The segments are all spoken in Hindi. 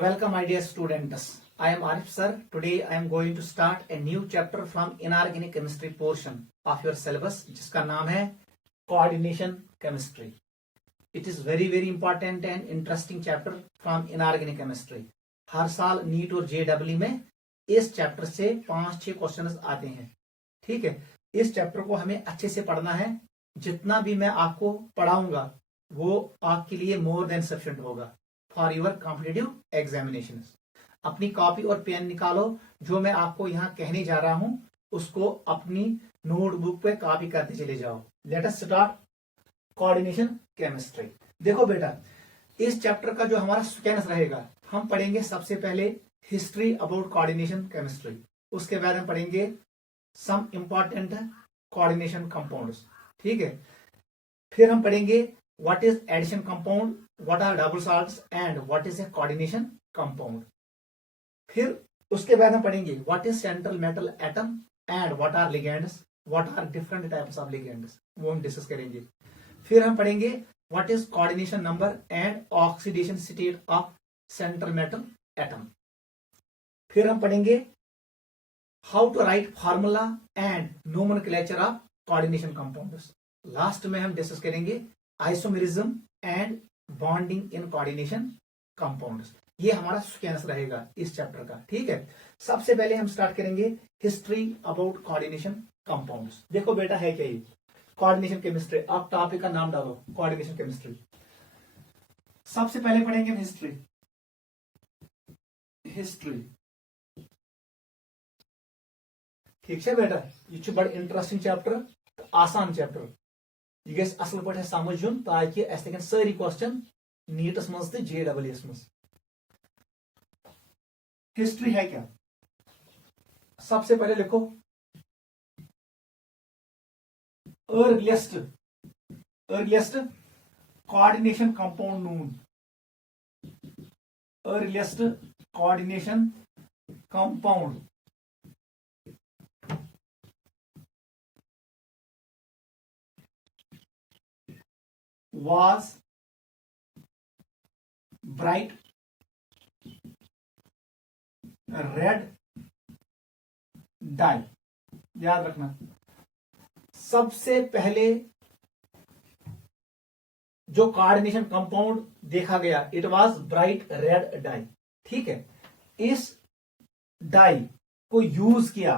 Welcome, my dear students. I am Arif sir. Today I am going to start a new chapter from inorganic chemistry portion of your syllabus, जिसका नाम है coordination chemistry. It is very important and interesting chapter from inorganic chemistry. हर साल नीट और JEE में इस चैप्टर से 5-6 क्वेश्चंस आते हैं. ठीक है, इस चैप्टर को हमें अच्छे से पढ़ना है. जितना भी मैं आपको पढ़ाऊंगा वो आपके लिए मोर देन सफिशिएंट होगा फॉर योर कॉम्पिटिटिव एग्जामिनेशन. अपनी कॉपी और पेन निकालो. जो मैं आपको यहाँ कहने जा रहा हूं उसको अपनी नोटबुक पे कॉपी करते चले जाओ. Let us start coordination chemistry. देखो बेटा, इस चैप्टर का जो हमारा सीक्वेंस रहेगा, हम पढ़ेंगे सबसे पहले हिस्ट्री अबाउट कोऑर्डिनेशन केमिस्ट्री. उसके बाद हम पढ़ेंगे सम इंपॉर्टेंट कोऑर्डिनेशन कंपाउंड्स. ठीक है, फिर हम पढ़ेंगे what is addition compound, what are double salts and what is a coordination compound. फिर उसके बाद हम पढ़ेंगे what is central metal atom and what are ligands, what are different types of ligands, वो हम डिस्कस करेंगे. फिर हम पढ़ेंगे what is coordination number and oxidation state of central metal atom. फिर हम पढ़ेंगे how to write formula and nomenclature of coordination compounds. Last में हम डिस्कस करेंगे isomerism and bonding in coordination compounds. ये हमारा सीक्वेंस रहेगा इस चैप्टर का. ठीक है, सबसे पहले हम स्टार्ट करेंगे हिस्ट्री अबाउट कोऑर्डिनेशन कंपाउंड्स. देखो बेटा, है क्या ये कोऑर्डिनेशन केमिस्ट्री. आप टॉपिक का नाम डालो कोऑर्डिनेशन केमिस्ट्री. सबसे पहले पढ़ेंगे हम हिस्ट्री. ठीक है बेटा, ये बड़ा इंटरेस्टिंग चैप्टर, आसान चैप्टर. यह गैस असल पे समझ युन ताकि अस सारी क्वेश्चन नीटस मज तो JEE मज. हिस्ट्री है क्या? सबसे पहले लिखो earliest coordination compound Noon. Earliest coordination compound was bright red dye. याद रखना, सबसे पहले जो कोऑर्डिनेशन कंपाउंड देखा गया it was bright red dye. ठीक है, इस डाई को यूज किया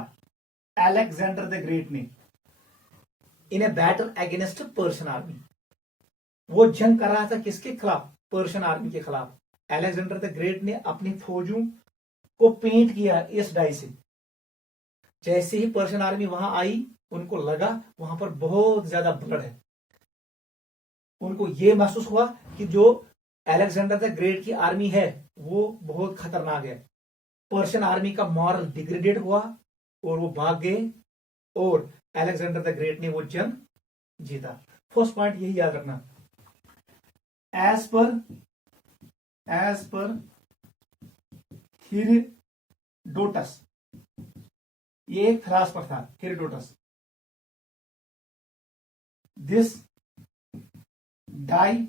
अलेक्जेंडर द ग्रेट ने in a battle against Persian army. वो जंग कर रहा था किसके खिलाफ? पर्शियन आर्मी के खिलाफ. अलेक्जेंडर द ग्रेट ने अपनी फौजों को पेंट किया इस डाई से. जैसे ही पर्शियन आर्मी वहां आई, उनको लगा वहां पर बहुत ज्यादा ब्लड है. उनको यह महसूस हुआ कि जो अलेक्जेंडर द ग्रेट की आर्मी है वो बहुत खतरनाक है. पर्शियन आर्मी का मॉरल डिग्रेडेड हुआ और वो भाग गए और अलेक्जेंडर द ग्रेट ने वो जंग जीता. फर्स्ट पॉइंट यही याद रखना. As per Herodotus, ये एक फिलासफर था Herodotus. This dye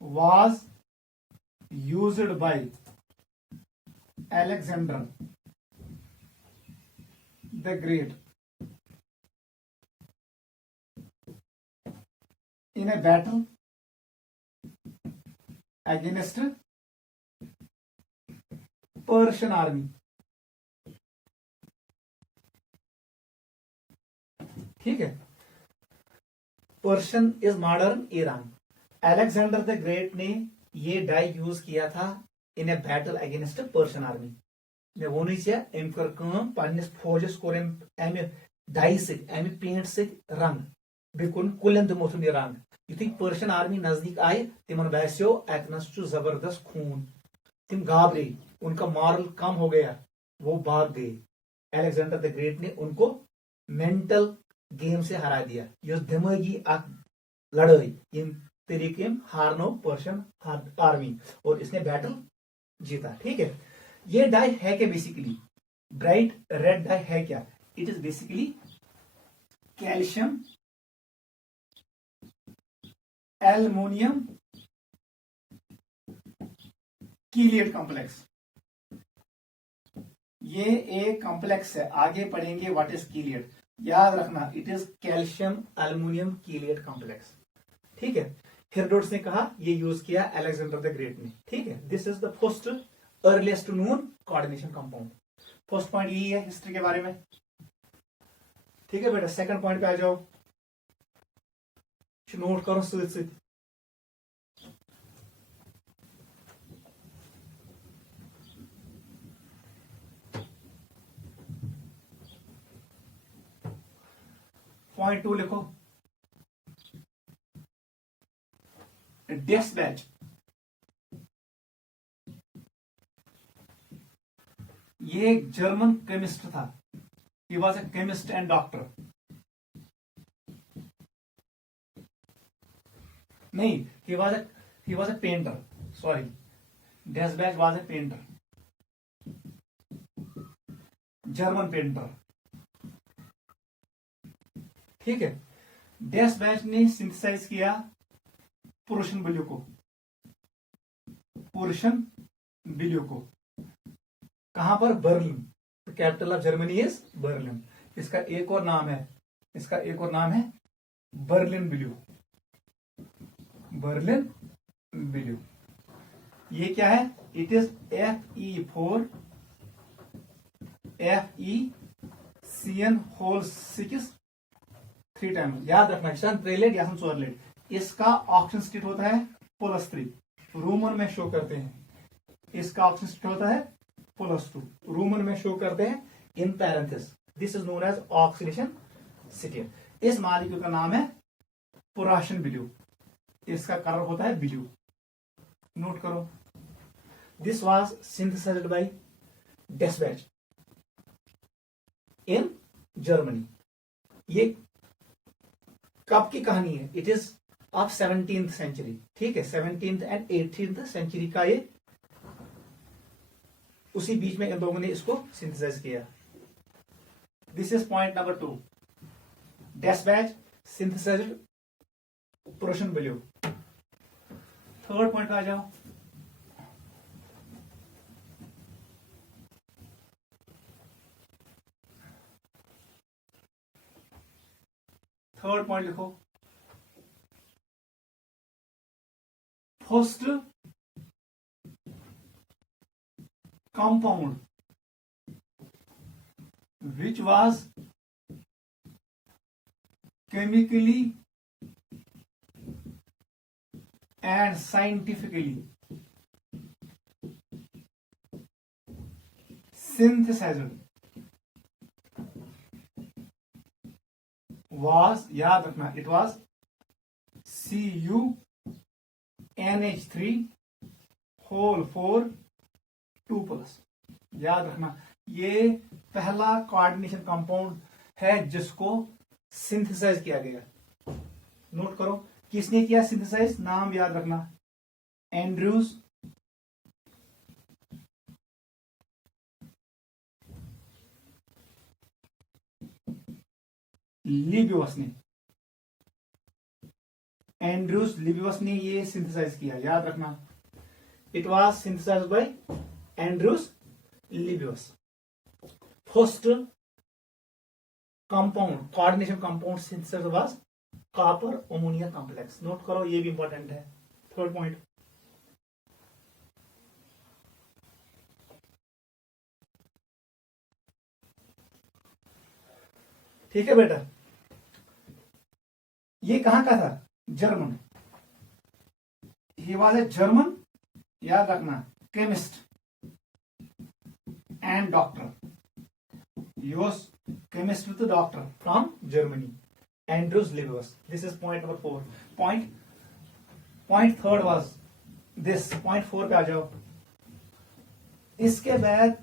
was used by Alexander the Great in a battle against Persian army. ठीक है, Persian is modern Iran. Alexander the great ने ये डाई यूज किया था in a battle against Persian army. मे वोन अम कर पन्निस फौजस कोर अमि डाई समि पेंट रंग, बे कोन कुलन दिमोथुन यह रंग. युथी पर्शियन आर्मी नजदीक आए तिमन बैस्यो अतनस जबरदस्त खून. तिम घाबरे, उनका मॉरल कम हो गया, वो भाग गए. अलेक्जेंडर द ग्रेट ने उनको मेंटल गेम से हरा दिया. यह दिमागी लड़ाई इन तरीके हारनो पर्शियन आर्मी और इसने बैटल जीता. ठीक है, ये डाई है क्या? बेसिकली ब्राइट रेड डाई है क्या? It is basically calcium aluminium chelated complex, ये एक कॉम्प्लेक्स है, आगे पढ़ेंगे व्हाट इज कीलियड। याद रखना it is calcium aluminium chelated complex. ठीक है, हेरोडोटस ने कहा, ये यूज किया अलेक्जेंडर द ग्रेट ने। ठीक है, this is the first earliest known coordination compound. First point यही है हिस्ट्री के बारे में। ठीक है बेटा, सेकंड पॉइंट पे आ जाओ, नोट करो सीध सीध। पॉइंट 2 लिखो, डिस्पैच। ये एक जर्मन केमिस्ट था, he was a chemist and doctor. नहीं, he was a painter, sorry, Desbach was a painter, German painter. ठीक है, डेस्बैच ने सिंथेसाइज किया पुरुषन बिल्यू को, पुरुषन बिल्यू को, कहां पर? Berlin. Capital of Germany is Berlin. इसका एक और नाम है, इसका एक और नाम है बर्लिन बिल्यू, बर्लिन बिल्यू। ये क्या है? It is Fe4 FeCN6 3 times. याद रखना, ट्रेलेट या सोरलेट, इसका ऑक्सीजन स्टेट होता है +3, रोमन में शो करते हैं। इसका ऑक्सीजन स्टेट होता है +2, रोमन में शो करते हैं in parenthesis. This is known as oxidation state. इस मॉलिक्यूल का नाम है पुराशन बिल्यू, इसका कलर होता है ब्लू। नोट करो, this was synthesised by Diesbach in Germany. ये कब की कहानी है? It is of 17th century. ठीक है, 17th एंड 18th सेंचुरी का ये, उसी बीच में इन लोगों ने इसको सिंथेसाइज किया। This is point number 2, Diesbach synthesised Prussian blue. Third point पे आ जाओ, थर्ड पॉइंट लिखो, first compound which was chemically and scientifically synthesized was, याद रखना, it was CuNH3 4 याद रखना, ये पहला कोऑर्डिनेशन कंपाउंड है जिसको सिंथेसाइज किया गया। नोट करो, किसने किया सिंथेसाइज? नाम याद रखना, एंड्रयूज लिबियस ने, एंड्रयूज लिबियस ने ये सिंथेसाइज किया। याद रखना, it was synthesised by Andreas Libavius. First compound, coordination compound synthesise was copper ammonia complex. Note करो, ये भी इंपॉर्टेंट है। थर्ड पॉइंट, ठीक है बेटा, ये कहां का था? German. He was a German, याद रखना, chemist and doctor. He was chemist with doctor from Germany, Andrews Libius. This is point number 4. Point third was this. Point 4 पे आ जाओ। इसके बाद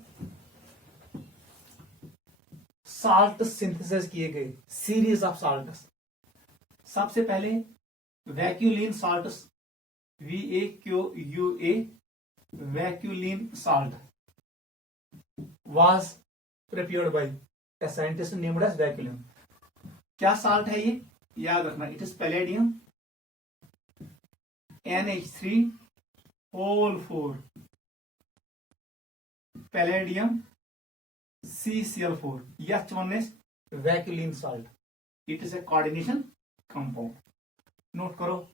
साल्ट सिंथेसिस किए गए, सीरीज ऑफ साल्ट्स। सबसे पहले Vauquelin salts, VAQUA, Vauquelin salt was prepared by a scientist named as Vauquelin. क्या साल्ट है ये? याद रखना, it is palladium NH3 4 palladium CCl4 यह one Vauquelin salt, it is a coordination compound. Note करो,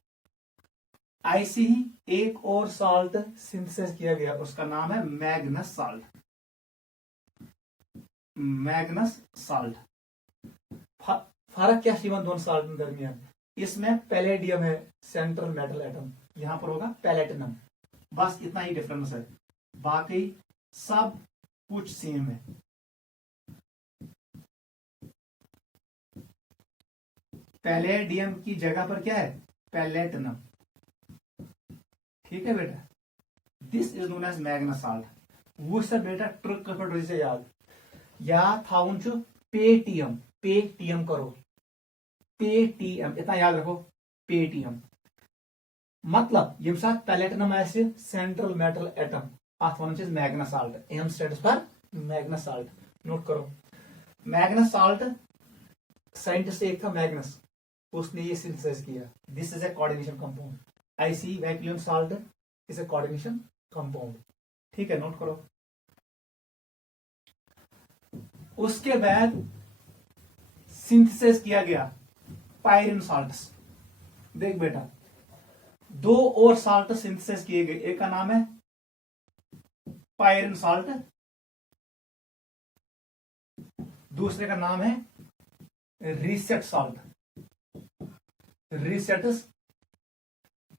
ऐसे ही एक और साल्ट सिंथेसिस किया गया, उसका नाम है मैग्नस साल्ट। मैग्नस साल्ट, फर्क क्या है दोनों साल्ट के दरमियान? इसमें पैलेडियम है सेंट्रल मेटल एटम, यहां पर होगा पैलेटिनम, बस इतना ही डिफरेंस है, बाकी सब कुछ सेम है। पैलेडियम की जगह पर क्या है? पैलेटिनम। ठीक है बेटा, this is known as Magnus salt. वो सब बेटा ट्रिक कर पे से याद थाउन पेटीएम, पेटीएम करो, पेटीएम इतना याद रखो, पेटीएम मतलब यम साथ पैलेटिनम आसे सेंट्रल मेटल एटम अथ one Magnus salt, M stands for Magnus salt. Note करो, मैग्नस साल्ट साइंटिस्ट एक था मैग्नस, उसने ये सिंथेसाइज किया, this is a coordination compound. ऐसी vacuum salt is a coordination compound. ठीक है, नोट करो। उसके बाद सिंथेसिस किया गया पायरिन साल्ट्स। देख बेटा, दो और साल्ट सिंथेसिस किए गए, एक का नाम है पायरिन साल्ट, दूसरे का नाम है रीसेट साल्ट। रीसेटस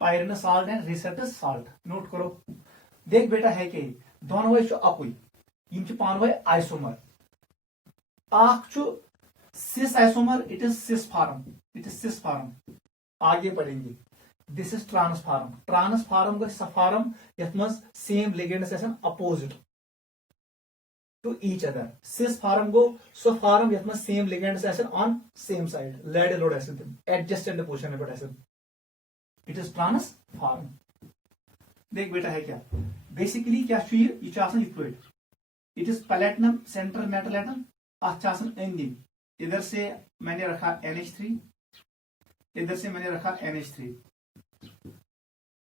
पायरिन साल्ट है, रीसेटस साल्ट। नोट करो, देख बेटा है कि दोनों अकुई, यम पान वे isomer, cis isomer, it is cis form, it is cis form. आगे पढ़ेंगे, दिस इज ट्रांसफार्म। ट्रांसफार्म गो फार्म यथ मज same ligands opposite to each other. Cis form गो सो फार्म यथ मज same ligands on same side, लेड लोड एडजस्टेंट पोजिशन पे, इट इज ट्रांसफार्म। देख बेटा है क्या, बेसिकली क्या ये it is platinum central metal atom, ending इधर से मैंने रखा NH3, इधर से मैंने रखा NH3,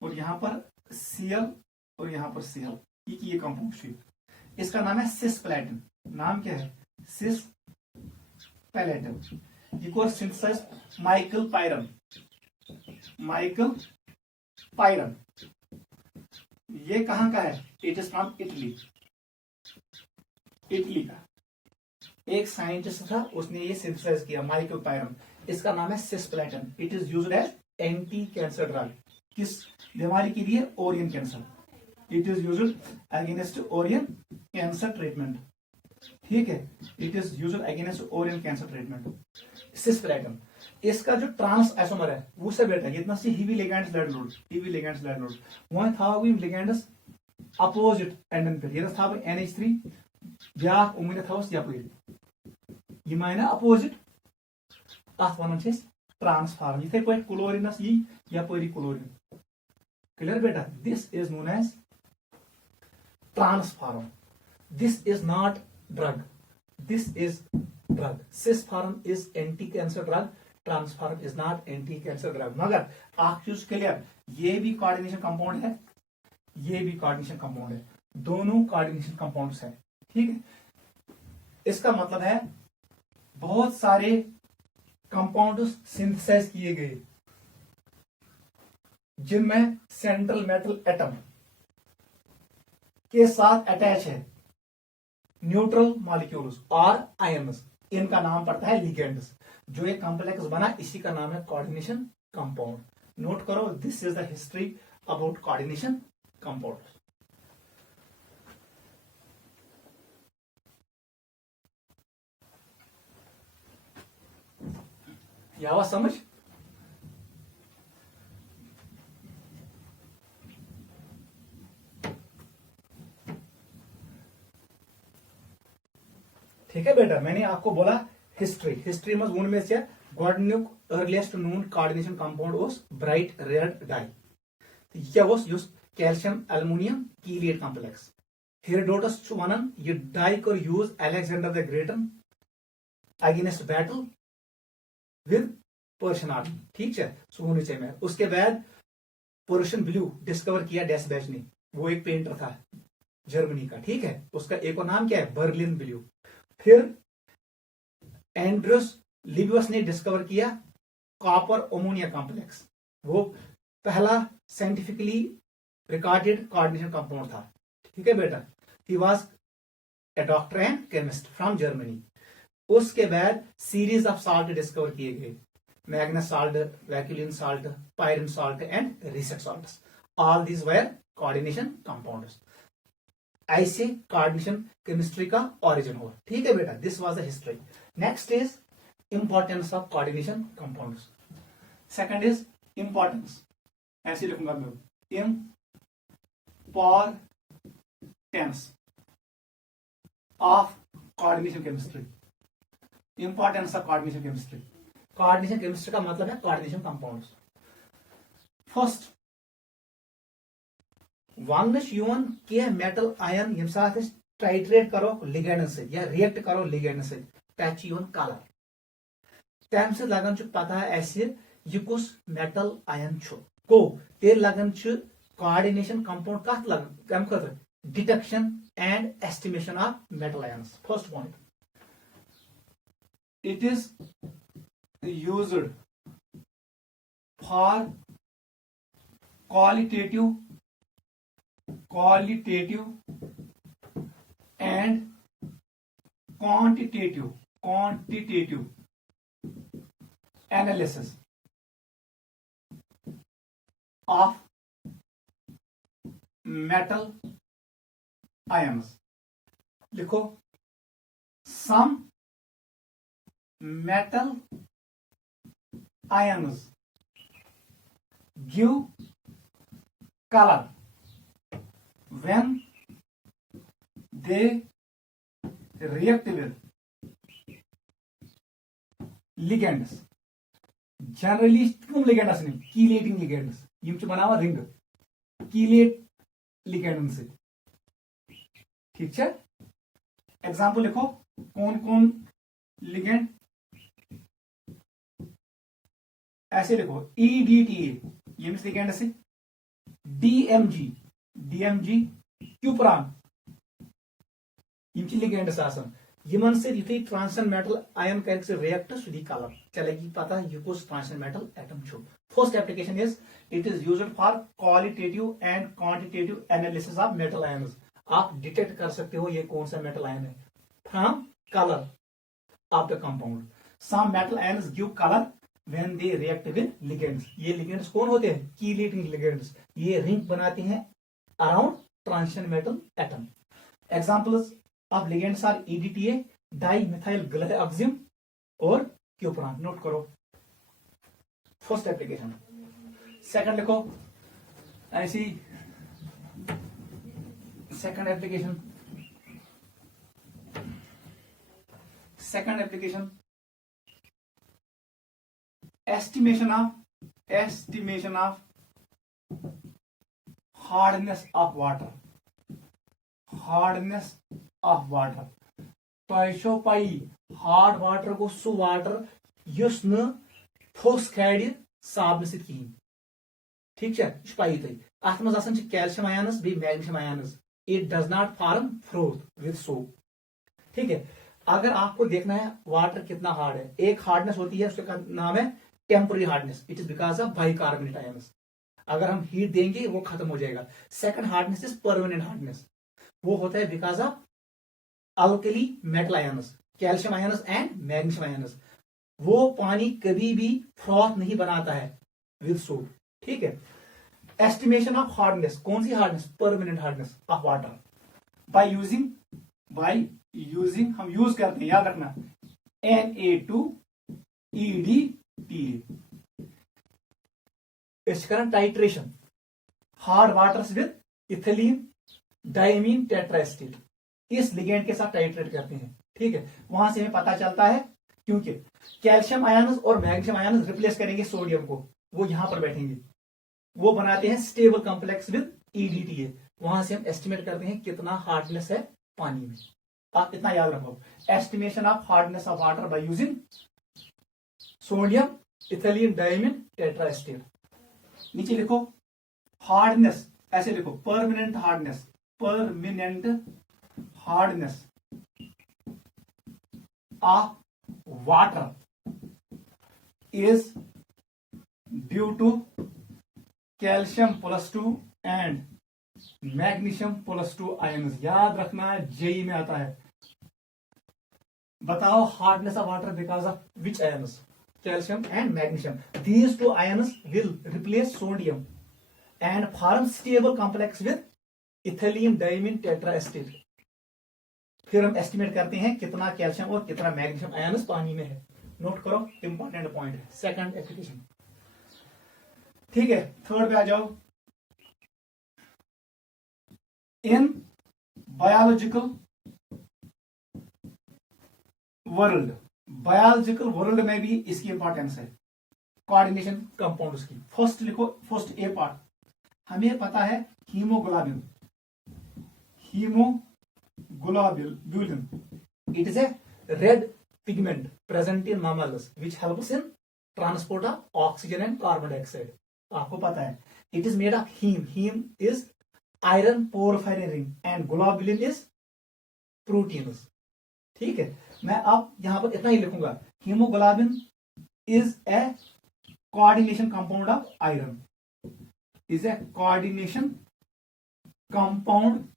और यहां पर Cl और यहां पर Cl, ये कंपाउंड शेप। इसका नाम है सिस पैलेटिन। नाम क्या है? Cisplatin. ये synthesize Michael Peyrone, Michael Peyrone. ये कहां का है? It is from Italy, Italy का एक साइंटिस्ट था, उसने ये सिंथेसाइज किया, माइकल पायरन। इसका नाम है cisplatin. It is used as anti cancer drug. किस बीमारी के लिए? Ovarian cancer. It is used against ovarian cancer treatment. ठीक है, it is used against ovarian cancer treatment. Cisplatin, इसका जो ट्रांस आइसोमर है वो सब बेटा इतना सी हीवी लिगेंड्स लेड लोड, हीवी लिगेंड्स लेड लोड वहां था वो लिगेंड्स अपोजिट एंडन पे। ये था NH3, ब्या उम्मीद था यप ये मायना अपोजिट, अथ वन ट्रांसफार्म। इथे पे क्लोरिनस यी यपरी क्लोरिन। क्लियर बेटा, this is known as trans form. This is not drug, this is drug. Cis form is anti cancer drug, trans form is not anti cancer drug. मगर आप चीज क्लियर, ये भी कोऑर्डिनेशन कंपाउंड है, ये भी कोऑर्डिनेशन कंपाउंड है, दोनों कोऑर्डिनेशन कंपाउंड्स है। ठीक है, इसका मतलब है बहुत सारे कंपाउंड सिंथेसाइज किए गए जिनमें सेंट्रल मेटल एटम के साथ अटैच है न्यूट्रल मॉलिक्यूल्स और आयन्स, इनका नाम पड़ता है लिगेंड्स। जो एक कॉम्प्लेक्स बना इसी का नाम है कोऑर्डिनेशन कंपाउंड। नोट करो, this is the history about coordination compound. या आवाज समझ? ठीक है बेटा, मैंने आपको बोला हिस्ट्री। हिस्ट्री में वोन में से गोडन्युक अर्लीस्ट नोन कोऑर्डिनेशन कंपाउंड उस ब्राइट रेड डाई। क्या उस calcium aluminium chelate complex. Herodotus छु वनन ये डाई कर use Alexander the greater against battle with Persian army. ठीक है, सुन में उसके बाद पर्शियन ब्लू डिस्कवर किया डेस्बैच ने, वो एक पेंटर था जर्मनी का, ठीक है। उसका एक और नाम क्या है, बर्लिन ब्लू। फिर एंड्रयूस लिवियस ने डिस्कवर किया कॉपर अमोनिया कॉम्प्लेक्स। वो पहला साइंटिफिकली रिकॉर्डेड कोऑर्डिनेशन कंपाउंड था, ठीक है बेटा। He was a doctor and chemist from Germany. उसके बाद सीरीज ऑफ साल्ट डिस्कवर किए गए, Magnus salt, Vauquelin salt, Peyrone salt and Reiset salts. All these were coordination compounds. ऐसे कोऑर्डिनेशन केमिस्ट्री का ओरिजिन हुआ, ठीक है बेटा। This was the history. Next is importance of coordination compounds. Second is importance, ऐसे लिखूंगा मैं, importance of coordination chemistry. Importance of coordination chemistry. Coordination chemistry का मतलब है कोऑर्डिनेशन कंपाउंड्स। फर्स्ट, वनस यून के मेटल आयन यम साथ टाइट्रेट करो लिगेंड से या रिएक्ट करो लिगेंड से, तत यून कलर। तम से लगन पता ऐसे यह कुछ मेटल आयन गो तेल लगन कोऑर्डिनेशन कंपाउंड कत लगन कम खतर detection and estimation of metal ions. First point, it is used for qualitative and quantitative analysis of metal ions. लिखो, some metal ions give color when they react with ligands. Generally come ligands नहीं, chelating ligands यम च बनावा रिंग चीलेट लिगेंड से, ठीक है। एग्जाम्पल लिखो, कौन कौन लिगेंड, ऐसे लिखो, EDTA यमिस लिगेंड से, DMG क्यूपरान यम लिगेंड आसान यमन से युथै ट्रांसन मेटल आयन कर रिएक्ट सुधी कलर चलेगी पता यह कुछ ट्रांसन मेटल एटम छो। First application is it is used for qualitative and quantitative analysis of metal ions. आप डिटेक्ट कर सकते हो ये कौन सा मेटल आयन है from colour of the compound. Some metal ions give colour when they react with ligands. ये लिगेंड्स कौन होते हैं, कीलेटिंग लिगेंड्स। ये रिंग बनाते हैं around transition metal atom. Examples of ligands are EDTA, dimethyl glyoxime और क्यूपरान। नोट करो फर्स्ट एप्लीकेशन। सेकंड लिखो ऐसी, second application estimation of hardness of water. तो पाई हार्ड वाटर को सु वाटर युस न ठोस खाड़ साबन सत कहीं, ठीक है, पाई तुम अत मज कैल्शियम आयन्स बे magnesium ions. It does not form froth with soap, ठीक है। अगर आपको देखना है वाटर कितना हार्ड है, एक हार्डनेस होती है उसका नाम है temporary hardness, it is because of bicarbonate ions. अगर हम हीट देंगे वो खत्म हो जाएगा। Second hardness is permanent hardness, वो होता है because of alkali metal ions, calcium ions and magnesium ions. वो पानी कभी भी फ्रॉथ नहीं बनाता है विद सोप, ठीक है। एस्टिमेशन ऑफ हार्डनेस, कौन सी hardness, permanent hardness of water by using हम यूज करते हैं, याद रखना, Na2EDTA। Titration hard waters with ethylene diamine tetraacetate, इस लिगेंड के साथ टाइट्रेट करते हैं, ठीक है। वहां से हमें पता चलता है क्योंकि कैल्शियम आयन्स और मैग्नीशियम आयन्स रिप्लेस करेंगे सोडियम को, वो यहां पर बैठेंगे, वो बनाते हैं स्टेबल कॉम्प्लेक्स विद EDTA। वहां से हम एस्टिमेट करते हैं कितना हार्डनेस है पानी में। आप इतना याद रखो, estimation of hardness of water by using sodium ethylene diamine tetraacetate. नीचे लिखो हार्डनेस, ऐसे लिखो permanent hardness permanent hardness of water is due to calcium plus 2 and magnesium plus 2 ions. याद रखना है, जेई में आता है। बताओ hardness of water because of which ions? Calcium and magnesium. These two ions will replace sodium and form stable complex with ethylene diamine tetraacetate. फिर हम एस्टिमेट करते हैं कितना कैल्शियम और कितना मैग्नीशियम आयन्स पानी में है। नोट करो, इंपॉर्टेंट पॉइंट है। सेकंड एप्लीकेशन, ठीक है। थर्ड पे आ जाओ। In biological world, biological world में भी इसकी इंपॉर्टेंस है, कोऑर्डिनेशन कंपाउंड्स की। फर्स्ट लिखो, फर्स्ट ए पार्ट। हमें पता है haemoglobin, haemoglobin it is A red pigment present in mammals which helps in transport of oxygen and carbon dioxide। आपको पता है it is made of heme. Heme is iron porphyrin ring and globulin is proteins. ठीक है, मैं अब यहां पर इतना ही लिखूंगा। Haemoglobin is a coordination compound of iron, is a coordination compound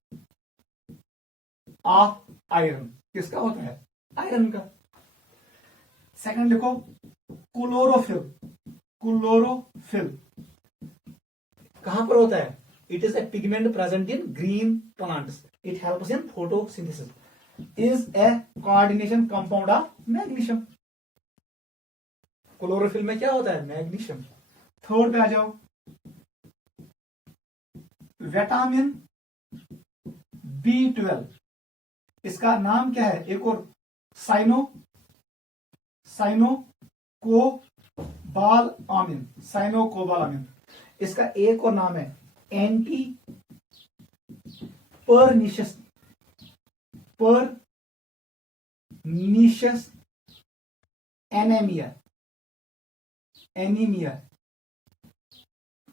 of iron. किसका होता है? आयरन का। सेकंड लिखो, क्लोरोफिल। क्लोरोफिल कहां पर होता है? It is A pigment present in green plants, it helps in photosynthesis, is a coordination compound of magnesium. Chlorophyll में क्या होता है? मैग्नीशियम। थर्ड पे आ जाओ, विटामिन B12, इसका नाम क्या है? एक और, साइनोकोबालामिन। इसका एक और नाम है एंटी परनिशियस एनीमिया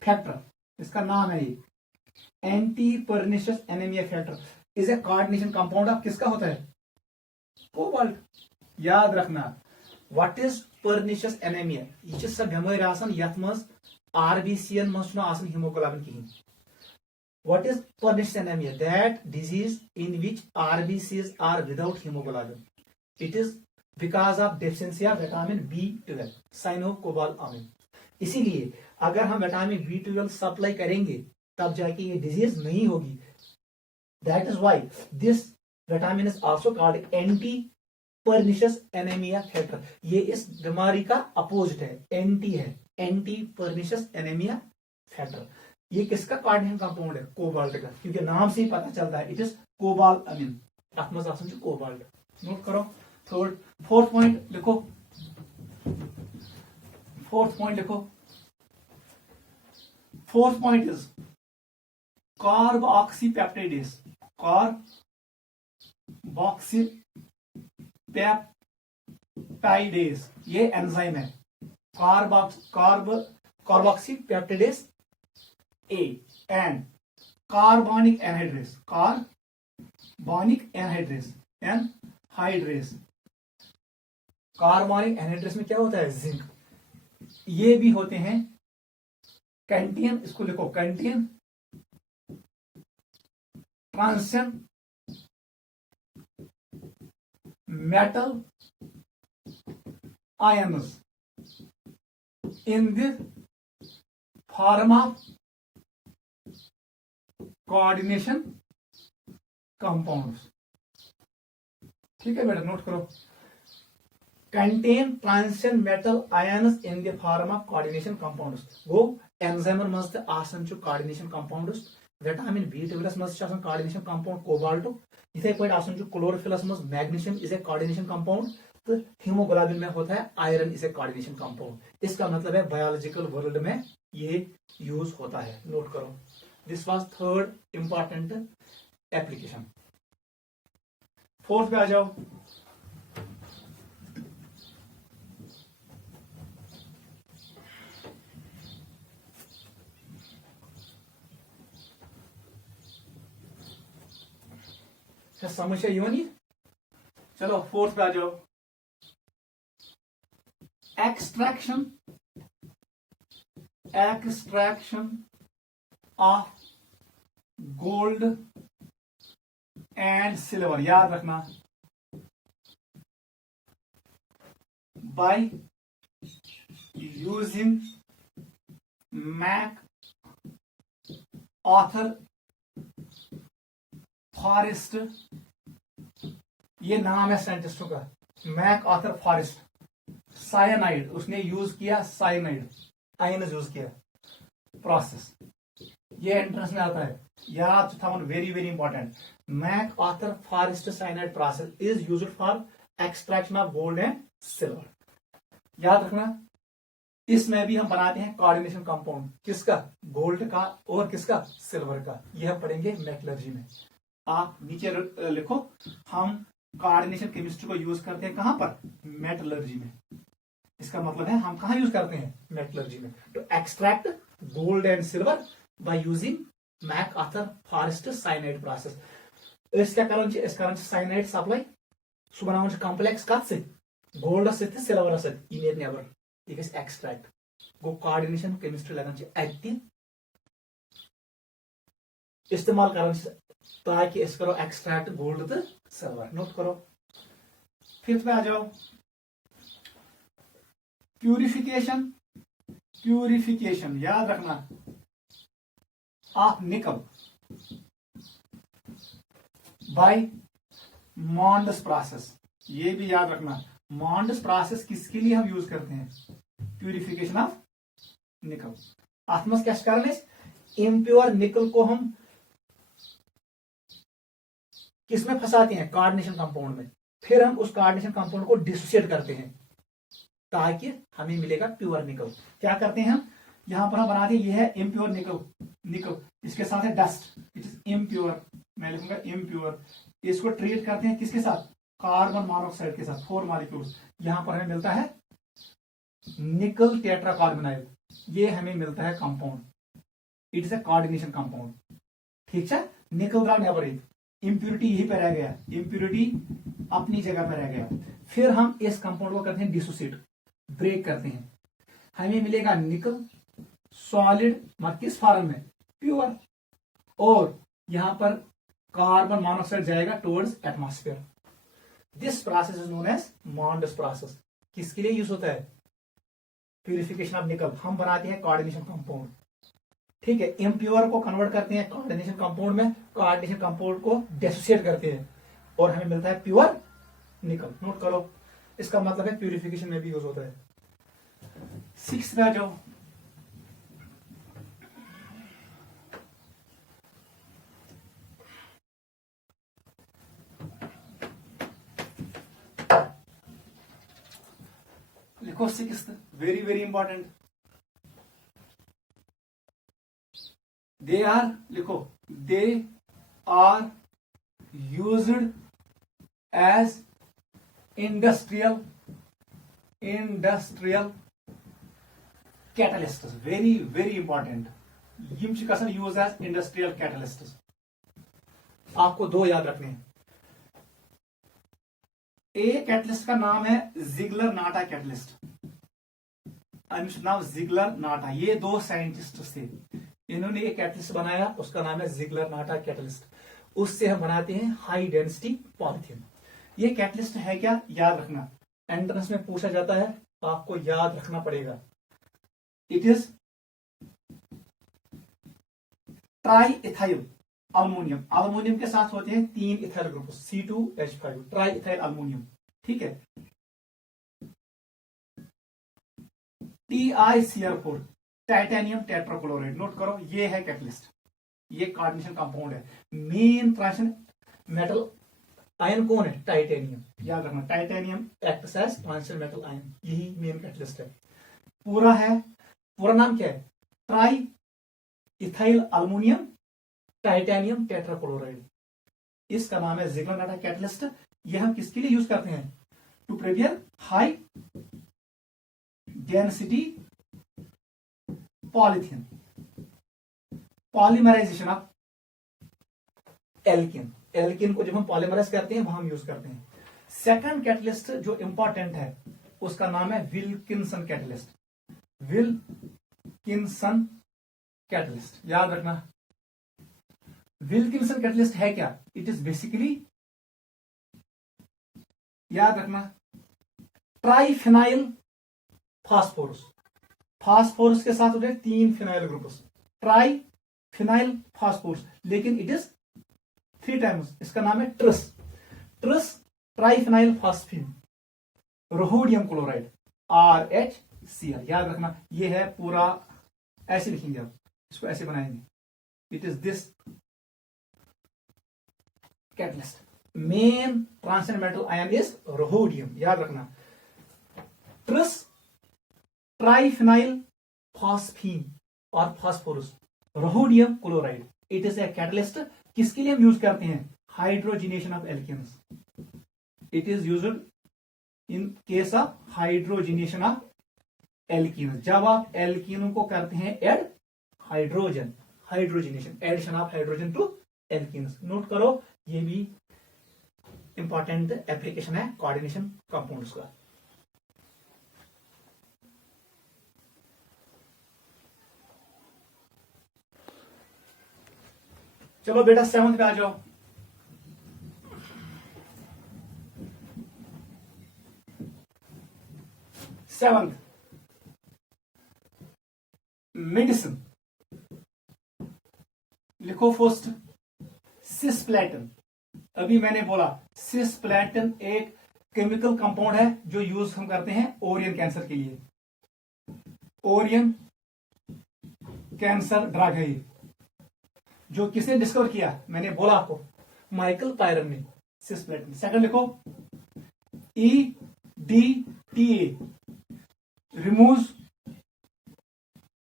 फैक्टर। इसका नाम है ये anti pernicious anaemia factor. Is a coordination compound of किसका होता है? कोबाल्ट। याद रखना, व्हाट इज परनिशियस एनीमिया? यह सह बेमारी आसान यथ मज RBC मज हीमोग्लोबिन कहीं। What is pernicious anemia? That disease in which RBCs are without hemoglobin. It is because of deficiency of vitamin B12, cyanocobalamin. इसीलिए अगर हम विटामिन B12 सप्लाई करेंगे तब जाके ये डिजीज नहीं होगी। That is why this vitamin is also called anti pernicious anemia factor। ये इस बीमारी का अपोजिट है, एंटी है, एंटी pernicious anemia factor। ये किसका कोऑर्डिनेशन कंपाउंड है? कोबाल्ट का, क्योंकि नाम से ही पता चलता है it is cobalamin. Cobalt. Note करो। थर्ड, फोर्थ पॉइंट लिखो। Fourth point is carboxypeptidase. Carboxypeptidase ये एंजाइम है। Carboxypeptidase A and carbonic anhydrase carbonic anhydrase में क्या होता है? जिंक। ये भी होते हैं कैंटियन। इसको लिखो, contain transition metal ions in the form of coordination compounds. ठीक है बेटा, नोट करो। Contain transition metal ions in the form of coordination compounds. वो एंजाइमन मज आसान कोऑर्डिनेशन कंपाउंड्स। विटामिन B12 मज कोऑर्डिनेशन कंपाउंड कोबाल्ट। इथे पे आसान क्लोरोफिलस मज magnesium is a coordination compound. तो हीमोग्लोबिन में होता है iron is a coordination compound. इसका मतलब है बायोलॉजिकल वर्ल्ड में ये यूज होता है। नोट करो, this was third important application. Fourth पे आ जाओ। समझ है ये। चलो फोर्थ पे आ जाओ। Extraction of gold and silver, याद रखना, by using MacArthur Forrest, ये नाम है साइंटिस्टों का, मैक ऑथर फॉरेस्ट। साइनाइड उसने यूज किया, साइनाइड आयन यूज किया प्रोसेस, ये एंट्रेंस में आता है, याद था, very very important. MacArthur Forrest cyanide process is used for extraction of gold and silver, याद रखना। इसमें भी हम बनाते हैं कोऑर्डिनेशन कंपाउंड, किसका, गोल्ड का और किसका, सिल्वर का, यह पढ़ेंगे मेटलर्जी में। आप नीचे लिखो, हम कोऑर्डिनेशन केमिस्ट्री को यूज करते हैं कहां पर, मेटलर्जी में। इसका मतलब है हम कहां यूज करते हैं, मेटलर्जी में, to extract gold and silver by using MacArthur Forrest cyanide process. क्या कर साइनाइड सप्लाई सह बनावन कॉम्प्लेक्स कत से, गोल्ड सिल्वर ये नेबर, यह गई एक्सट्रैक्ट, गो कोऑर्डिनेशन केमिस्ट्री लगन इस्तेमाल कर, ताकि इस करो एक्सट्रैक्ट गोल्ड तो सिल्वर। नोट करो। फिफ्थ पे आ जाओ, प्यूरिफिकेशन, याद रखना, ऑफ निकल बाय मॉन्डस प्रोसेस, ये भी याद रखना। मॉन्डस प्रोसेस किसके लिए हम यूज करते हैं, प्यूरिफिकेशन ऑफ निकल। आत्मस क्या करने, इम्प्योर निकल को हम किसमें फंसाते हैं, कोऑर्डिनेशन कंपाउंड में, फिर हम उस कोऑर्डिनेशन कंपाउंड को डिसोसिएट करते हैं ताकि हमें मिलेगा प्योर निकल। क्या करते हैं हम, यहां पर हम बनाते हैं, ये है इम्प्योर निकल, इसके साथ है डस्ट, इट इज इम्प्योर, मैं लिखूंगा इम्प्योर। इसको ट्रीट करते हैं किसके साथ, कार्बन मोनोऑक्साइड के साथ, 4 मॉलिक्यूल्स। यहां पर हमें मिलता है निकल टेट्राकार्बोनाइल, ये हमें मिलता है compound, it is a coordination compound. ठीक है, निकल द्राव नेवर, इंप्यूरिटी यहीं पर रह गया, इंप्यूरिटी अपनी जगह पर रह गया। फिर हम इस कंपाउंड को करते हैं डिसोसिएट, ब्रेक करते हैं, हमें मिलेगा निकल सॉलिड, किस फॉर्म में, प्योर, और यहां पर कार्बन मोनोऑक्साइड जाएगा towards atmosphere. This process is known as Mond's process. किसके लिए यूज होता है, प्यूरिफिकेशन ऑफ निकल। हम बनाते हैं कोऑर्डिनेशन कंपाउंड, ठीक है, इम्प्योर को कन्वर्ट करते हैं कोऑर्डिनेशन कंपाउंड में, कोऑर्डिनेशन कंपाउंड को डिसोसिएट करते हैं और हमें मिलता है प्योर निकल। नोट करो, इसका मतलब है प्यूरिफिकेशन में भी यूज होता है। 6th पे आ जाओ, लिखो 6th, very very important, they are, लिखो, they are used as industrial catalysts, very very important, यम यूज एज इंडस्ट्रियल कैटलिस्ट्स। आपको 2 याद रखने हैं। ए कैटलिस्ट का नाम है जिगलर नाटा कैटलिस्ट, नाम जिगलर नाटा, ये 2 साइंटिस्ट थे, इन्होंने एक कैटलिस्ट बनाया, उसका नाम है जिगलर नाटा कैटलिस्ट। उससे हम बनाते हैं हाई डेंसिटी पॉलिथीन। ये कैटलिस्ट है क्या, याद रखना, एंट्रेंस में पूछा जाता है, आपको याद रखना पड़ेगा। It is try ethyl aluminium, aluminium के साथ होते हैं 3 ethyl group, C2H5, try ethyl aluminium, ठीक है। TiCr4, titanium tetrachloride. नोट करो, ये है कैटलिस्ट, ये कोऑर्डिनेशन कंपाउंड है। मेन ट्रांजिशन मेटल आयन कौन है, टाइटेनियम, याद रखना, titanium acts as transition metal ion, यही मेन कैटलिस्ट है। पूरा नाम क्या है, triethyl aluminium titanium tetrachloride, इसका नाम है जिगलर नाटा कैटलिस्ट। यह हम किसके लिए यूज करते हैं, to prepare high density polythene, polymerization of alkene, alkene को जब हम पॉलीमराइज करते हैं वहां हम यूज करते हैं। सेकंड कैटलिस्ट जो इंपॉर्टेंट है उसका नाम है विल्किंसन कैटलिस्ट। विल्किंसन कैटलिस्ट याद रखना। विल्किंसन कैटलिस्ट है क्या? इट इज बेसिकली, याद रखना, ट्राइफिनाइल फास्फोरस। फास्फोरस के साथ होते हैं 3 फिनाइल ग्रुप्स, ट्राइफिनाइल फास्फोरस, लेकिन इट इज 3 टाइम्स। इसका नाम है tris. Tris triphenyl phosphine rhodium chloride, RHCl। याद रखना, ये है पूरा, ऐसे लिखेंगे आप, इसको ऐसे बनाएंगे। It is this catalyst. Main transition metal ion is rhodium, याद रखना। ट्रिस ट्राइफिनाइल फास्फीन और phosphorus rhodium chloride, it is a catalyst. किसके लिए हम यूज करते हैं? Hydrogenation of alkenes. It is used in case of hydrogenation of alkene. जब आप एल्कीनों को करते हैं add hydrogen, hydrogenation, addition of hydrogen to alkenes. Note करो, ये भी इंपॉर्टेंट एप्लीकेशन है कोऑर्डिनेशन कंपाउंड्स का। चलो बेटा 7th पे आ जाओ। Seventh, medicine. लिखो फर्स्ट सिस्प्लेटिन। अभी मैंने बोला सिस्प्लेटिन एक केमिकल कंपाउंड है जो यूज हम करते हैं ओरियन कैंसर के लिए। ओरियन कैंसर ड्रग है ये, जो किसने डिस्कवर किया? मैंने बोला आपको, माइकल पायरन ने। सिस्प्लेटिन। सेकंड लिखो EDTA, remove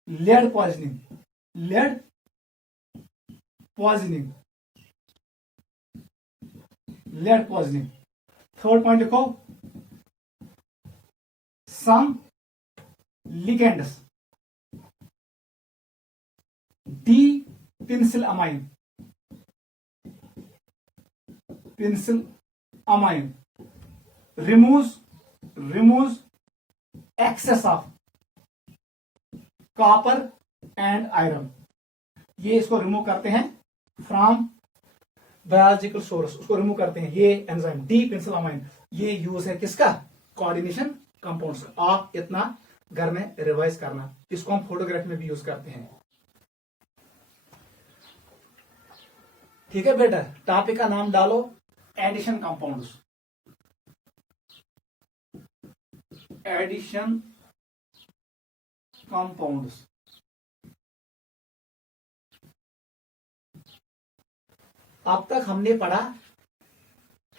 lead poisoning, lead poisoning, lead poisoning. Third point लिखो some ligands, D penicillamine, penicillamine, remove excess of copper and iron. ये इसको रिमूव करते हैं फ्रॉम बायोलॉजिकल सोर्स, उसको रिमूव करते हैं ये एंजाइम डी पेंसिल अमाइन। ये यूज है किसका? कोऑर्डिनेशन कंपाउंड्स का। आप इतना घर में रिवाइज करना। इसको हम फोटोग्राफी में भी यूज करते हैं। ठीक है बेटा, टॉपिक का नाम डालो एडिशन कंपाउंड्स। Addition compounds. अब तक हमने पढ़ा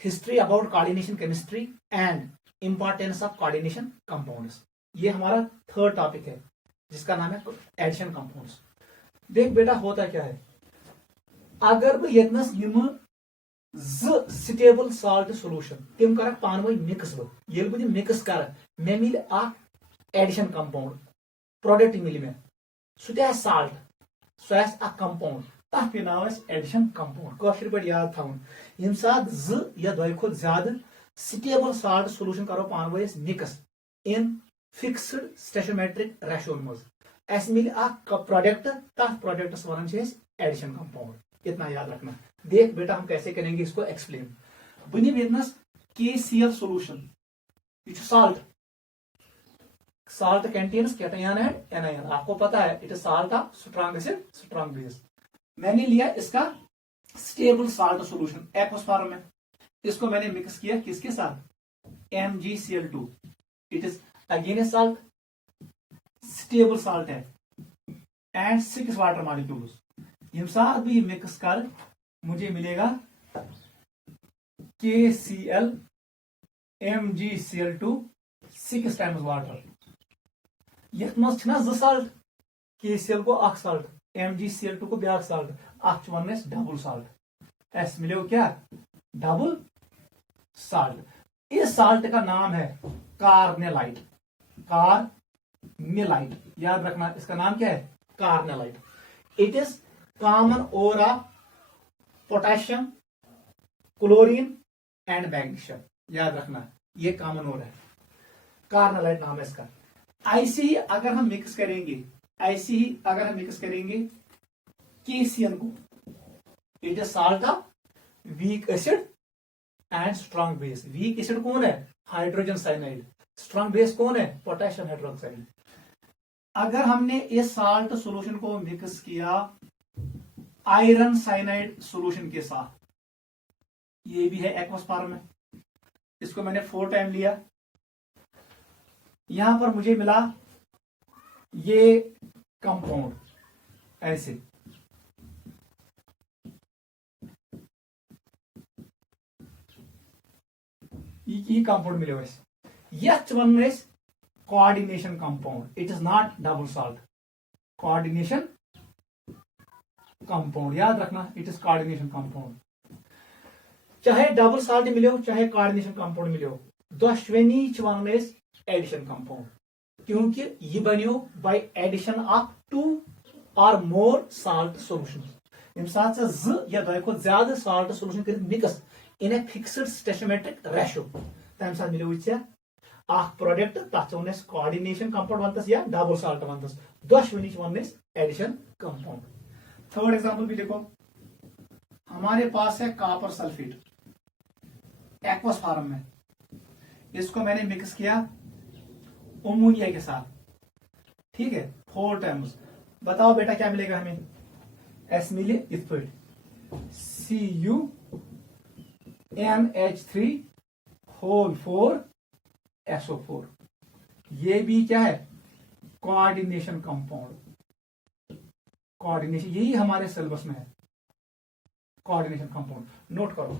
history about coordination chemistry and importance of coordination compounds. ये हमारा थर्ड टॉपिक है जिसका नाम है एडिशन कंपाउंड्स। देख बेटा, होता क्या है, अगर बह यतनस निम स्टेबल साल्ट सोल्यूशन तिम कर पानवे मिक्स बह मिक्स कर मे मिल एडिशन कंपाउंड प्रोडक्ट मिल मे सह साल्ट सह कंपाउंड तथ पे नाव एडिशन कंपाउंड। कशर पे याद थवन यम सात या दो खुद ज्यादा स्टेबल साल्ट सोल्यूशन करो पानवे मिक्स इन फिक्स्ड स्टेशोमेट्रिक रेशो मज मिल प्रोडक्ट तथ प्रोडक्टस वन एडिशन कंपाउंड। इतना याद रखना। देख बेटा, हम कैसे करेंगे इसको एक्सप्लेन। बन KCl सोल्यूशन, ये salt, salt contains cation and anion. आपको पता है it is salt of strong acid strong base. मैंने लिया इसका stable salt solution aqueous form में, इसको मैंने मिक्स किया किसके साथ? MgCl2। It is again A salt, stable salt है एंड 6 वाटर मॉलिक्यूल्स। यम साथ भी मिक्स कर मुझे मिलेगा KCl MgCl2 6 टाइम्स वाटर। यथ मज साल्ट, KCl को अख साल्ट, MgCl2 को ब्याक साल्ट, अख वन डबल साल्ट। एस मिले क्या? Double salt. इस साल्ट का नाम है कार्नेलाइट। कार्नेलाइट याद रखना, इसका नाम क्या है? Carnallite. It is common ore of potassium chlorine and magnesium, याद रखना ये कॉमन हो रहा है, कार्नालाइट नाम है इसका। ऐसे ही अगर हम मिक्स करेंगे, ऐसे ही अगर हम मिक्स करेंगे KCN को, it is salt of weak acid and strong base. Weak acid कौन है? Hydrogen cyanide. स्ट्रॉन्ग बेस कौन है? Potassium hydroxide. अगर हमने इस साल्ट सॉल्यूशन को मिक्स किया आयरन साइनाइड सॉल्यूशन के साथ, ये भी है एक्वस फॉर्म में, इसको मैंने 4 टाइम लिया, यहां पर मुझे मिला ये कंपाउंड ऐसे, ये कंपाउंड मिले वैसे, यह one is coordination compound, it is not double salt, coordination compound, याद रखना इट इज कोऑर्डिनेशन कंपाउंड। चाहे डबल साल्ट मिले हो चाहे कोऑर्डिनेशन कंपाउंड मिले हो, दोशवनी वन इज एडिशन कंपाउंड, क्योंकि ये बनो by addition of 2 or more salt solutions। यम साथ ज या दो खुद ज्यादा साल्ट सोल्यूशन कर mix in a fixed stoichiometric ratio, तम साथ मिले वो प्रोडक्ट तथ वन कोऑर्डिनेशन कंपाउंड वनतस या डबल साल्ट वनतस, दोशवनी one addition compound. Third example भी देखो, हमारे पास है कॉपर सल्फेट एक्वस फॉर्म में, इसको मैंने मिक्स किया अमोनिया के साथ, ठीक है 4 टाइम्स। बताओ बेटा क्या मिलेगा हमें? एस मिले इस पर CuNH3 होल 4 SO4, ये भी क्या है? Coordination compound. कोऑर्डिनेशन यही हमारे सिलेबस में है, कोऑर्डिनेशन कंपाउंड। नोट करो,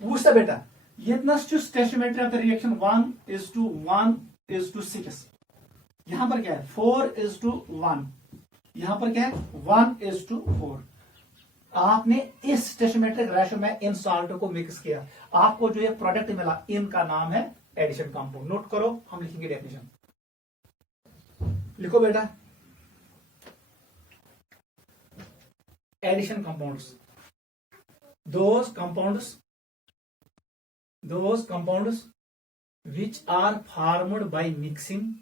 पूछता बेटा यतनस स्टेशियोमेट्री ऑफ द रिएक्शन 1:1:6, यहां पर क्या है 4:1, यहां पर क्या है 1:4। आपने इस स्टेशियोमेट्रिक रेशियो में इन साल्टों को मिक्स किया, आपको जो ये प्रोडक्ट मिला इनका नाम है एडिशन कंपाउंड। नोट करो, हम लिखेंगे डेफिनेशन, लिखो बेटा। Addition compounds, those compounds which are formed by mixing,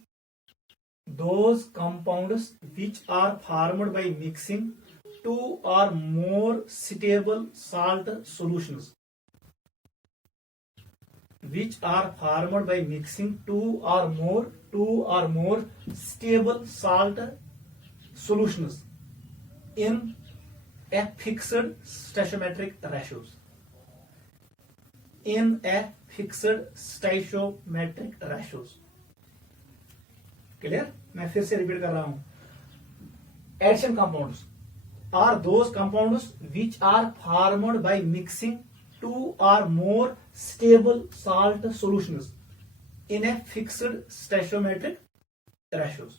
those compounds which are formed by mixing 2 or more stable salt solutions, which are formed by mixing 2 or more stable salt solutions in a fixed stoichiometric ratios, in a fixed stoichiometric ratios। Clear? मैं फिर से रिपीट कर रहा हूं, addition compounds are those compounds which are formed by mixing 2 or more stable salt solutions in a fixed stoichiometric ratios।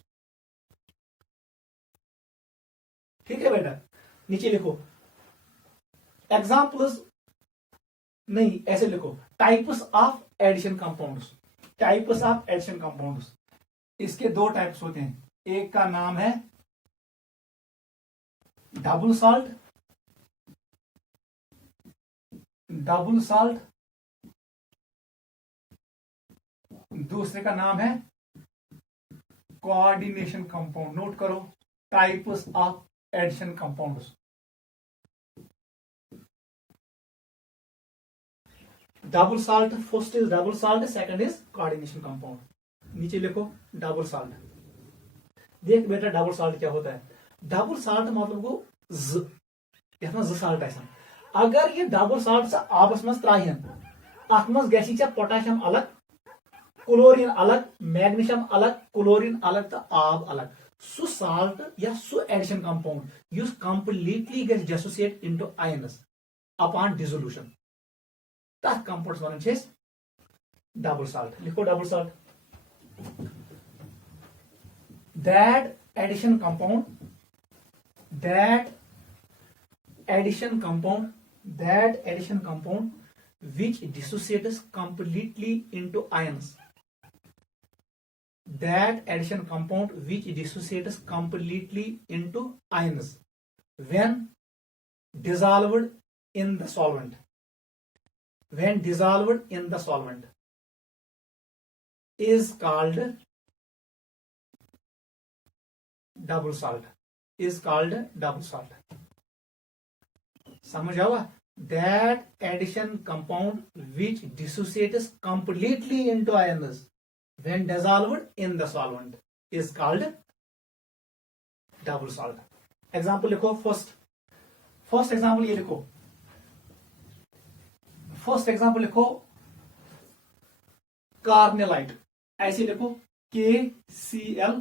ठीक है बेटा, नीचे लिखो एग्जाम्पल्स, नहीं ऐसे लिखो types of addition compounds. Types of addition compounds, इसके 2 टाइप्स होते हैं, एक का नाम है डबल साल्ट, दूसरे का नाम है कोऑर्डिनेशन कंपाउंड। नोट करो, types of addition compounds. Double salt, first is double salt, second is coordination compound. नीचे लिखो डबल साल्ट। देख बेटा डबल साल्ट क्या होता है? डबल साल्ट मतलब गो ज साल्ट आसान, अगर ये डबल साल्ट से आबस मज त्राहन, अत मज गसी पोटेशियम अलग, क्लोरीन अलग, मैग्नीशियम अलग, क्लोरीन अलग तो आब अलग, सु साल्ट या सु एडिशन कंपाउंड युस कंप्लीटली गस dissociate into ions upon dissolution, तथ कंपाउंड्स वनान छे डबल साल्ट। लिखो double salt. that addition compound which dissociates completely into ions, that addition compound which dissociates completely into ions when dissolved in the solvent, when dissolved in the solvent is called double salt. Is called double salt. समझ आवा? That addition compound which dissociates completely into ions when dissolved in the solvent is called double salt. Example लिखो. फर्स्ट एग्जाम्पल ये लिखो. फर्स्ट एग्जाम्पल लिखो कार्नेलाइट. ऐसे लिखो KCl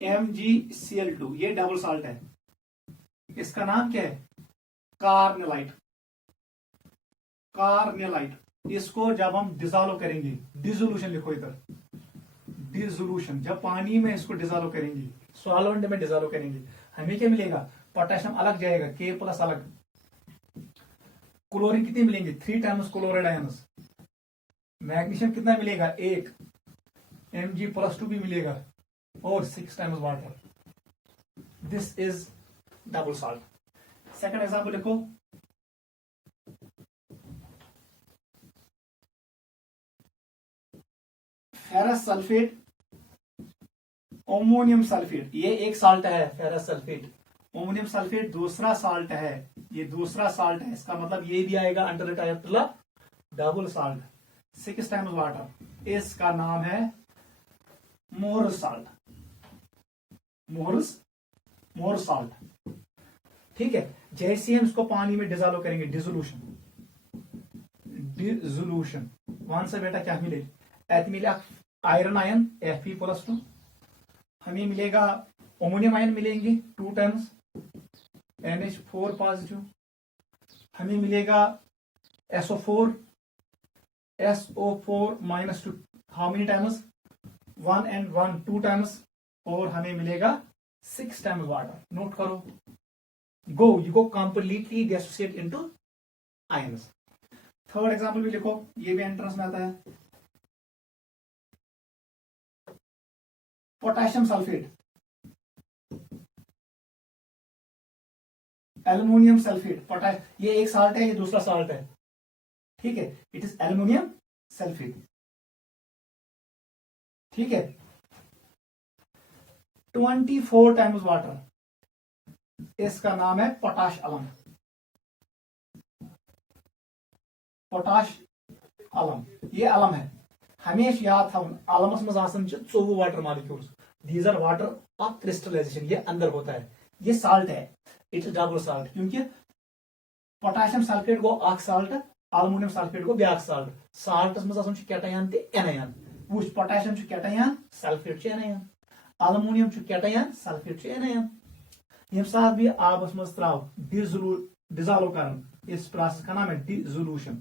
MgCl2. ये डबल साल्ट है. इसका नाम क्या है? कार्नेलाइट. कार्नेलाइट. इसको जब हम डिसॉल्व करेंगे, डिसोल्यूशन लिखो इधर, डिसोल्यूशन. जब पानी में इसको डिसॉल्व करेंगे, सॉल्वेंट में डिसॉल्व करेंगे, हमें क्या मिलेगा? पोटेशियम अलग जाएगा, K+ अलग. क्लोरीन कितने मिलेंगे? 3 टाइम्स क्लोराइड आयन्स. मैग्नीशियम कितना मिलेगा? 1. Mg+2 भी मिलेगा और 6 times water. This is double salt. Second example लिखो. Ferrous sulphate, ammonium sulphate. ये एक साल्ट है फेरस सल्फेट. अमोनियम सल्फेट दूसरा साल्ट है. ये दूसरा साल्ट है. इसका मतलब ये भी आएगा under the title double salt. 6 times water. इसका नाम है मोरस साल्ट. Morris salt. ठीक है. जैसे हम इसको पानी में डिसॉल्व करेंगे, डिसोल्यूशन. डिसोल्यूशन वहां से बेटा क्या मिले? एथ मिला आयरन आयन Fe+2. हमें मिलेगा अमोनियम आयन मिलेंगे 2 टाइम्स NH4 पॉजिटिव. हमें मिलेगा SO4 -2. How many times? 1 and 1 2 times. और हमें मिलेगा 6 टाइम्स वाटर. नोट करो. You go completely dissociate into ions. Third example भी लिखो. ये भी एंट्रेंस में आता है. Potassium sulphate, aluminium sulphate. ये एक साल्ट है, ये दूसरा साल्ट है. ठीक है. It is aluminium sulphate. ठीक है. 24 टाइम्स वाटर. इसका नाम है पोटाश अलम. पोटाश अलम. ये अलम है. हमेशा याद था अलमस में 24 water molecules. These are water of crystallisation. ये अंदर होता है. ये साल्ट है. It's double salt. क्योंकि पोटेशियम सल्फेट गो अख साल्ट, एल्युमिनियम सल्फेट गो ब्याक साल्ट. साल्टस में कैटायन ते एनायन. वुच potassium cation, sulphate anion. Aluminium cation, sulphate anion. यम साथ भी आबस मज त्राव डिसॉल्व करन. इस प्रोसेस का नाम है डिसोल्यूशन.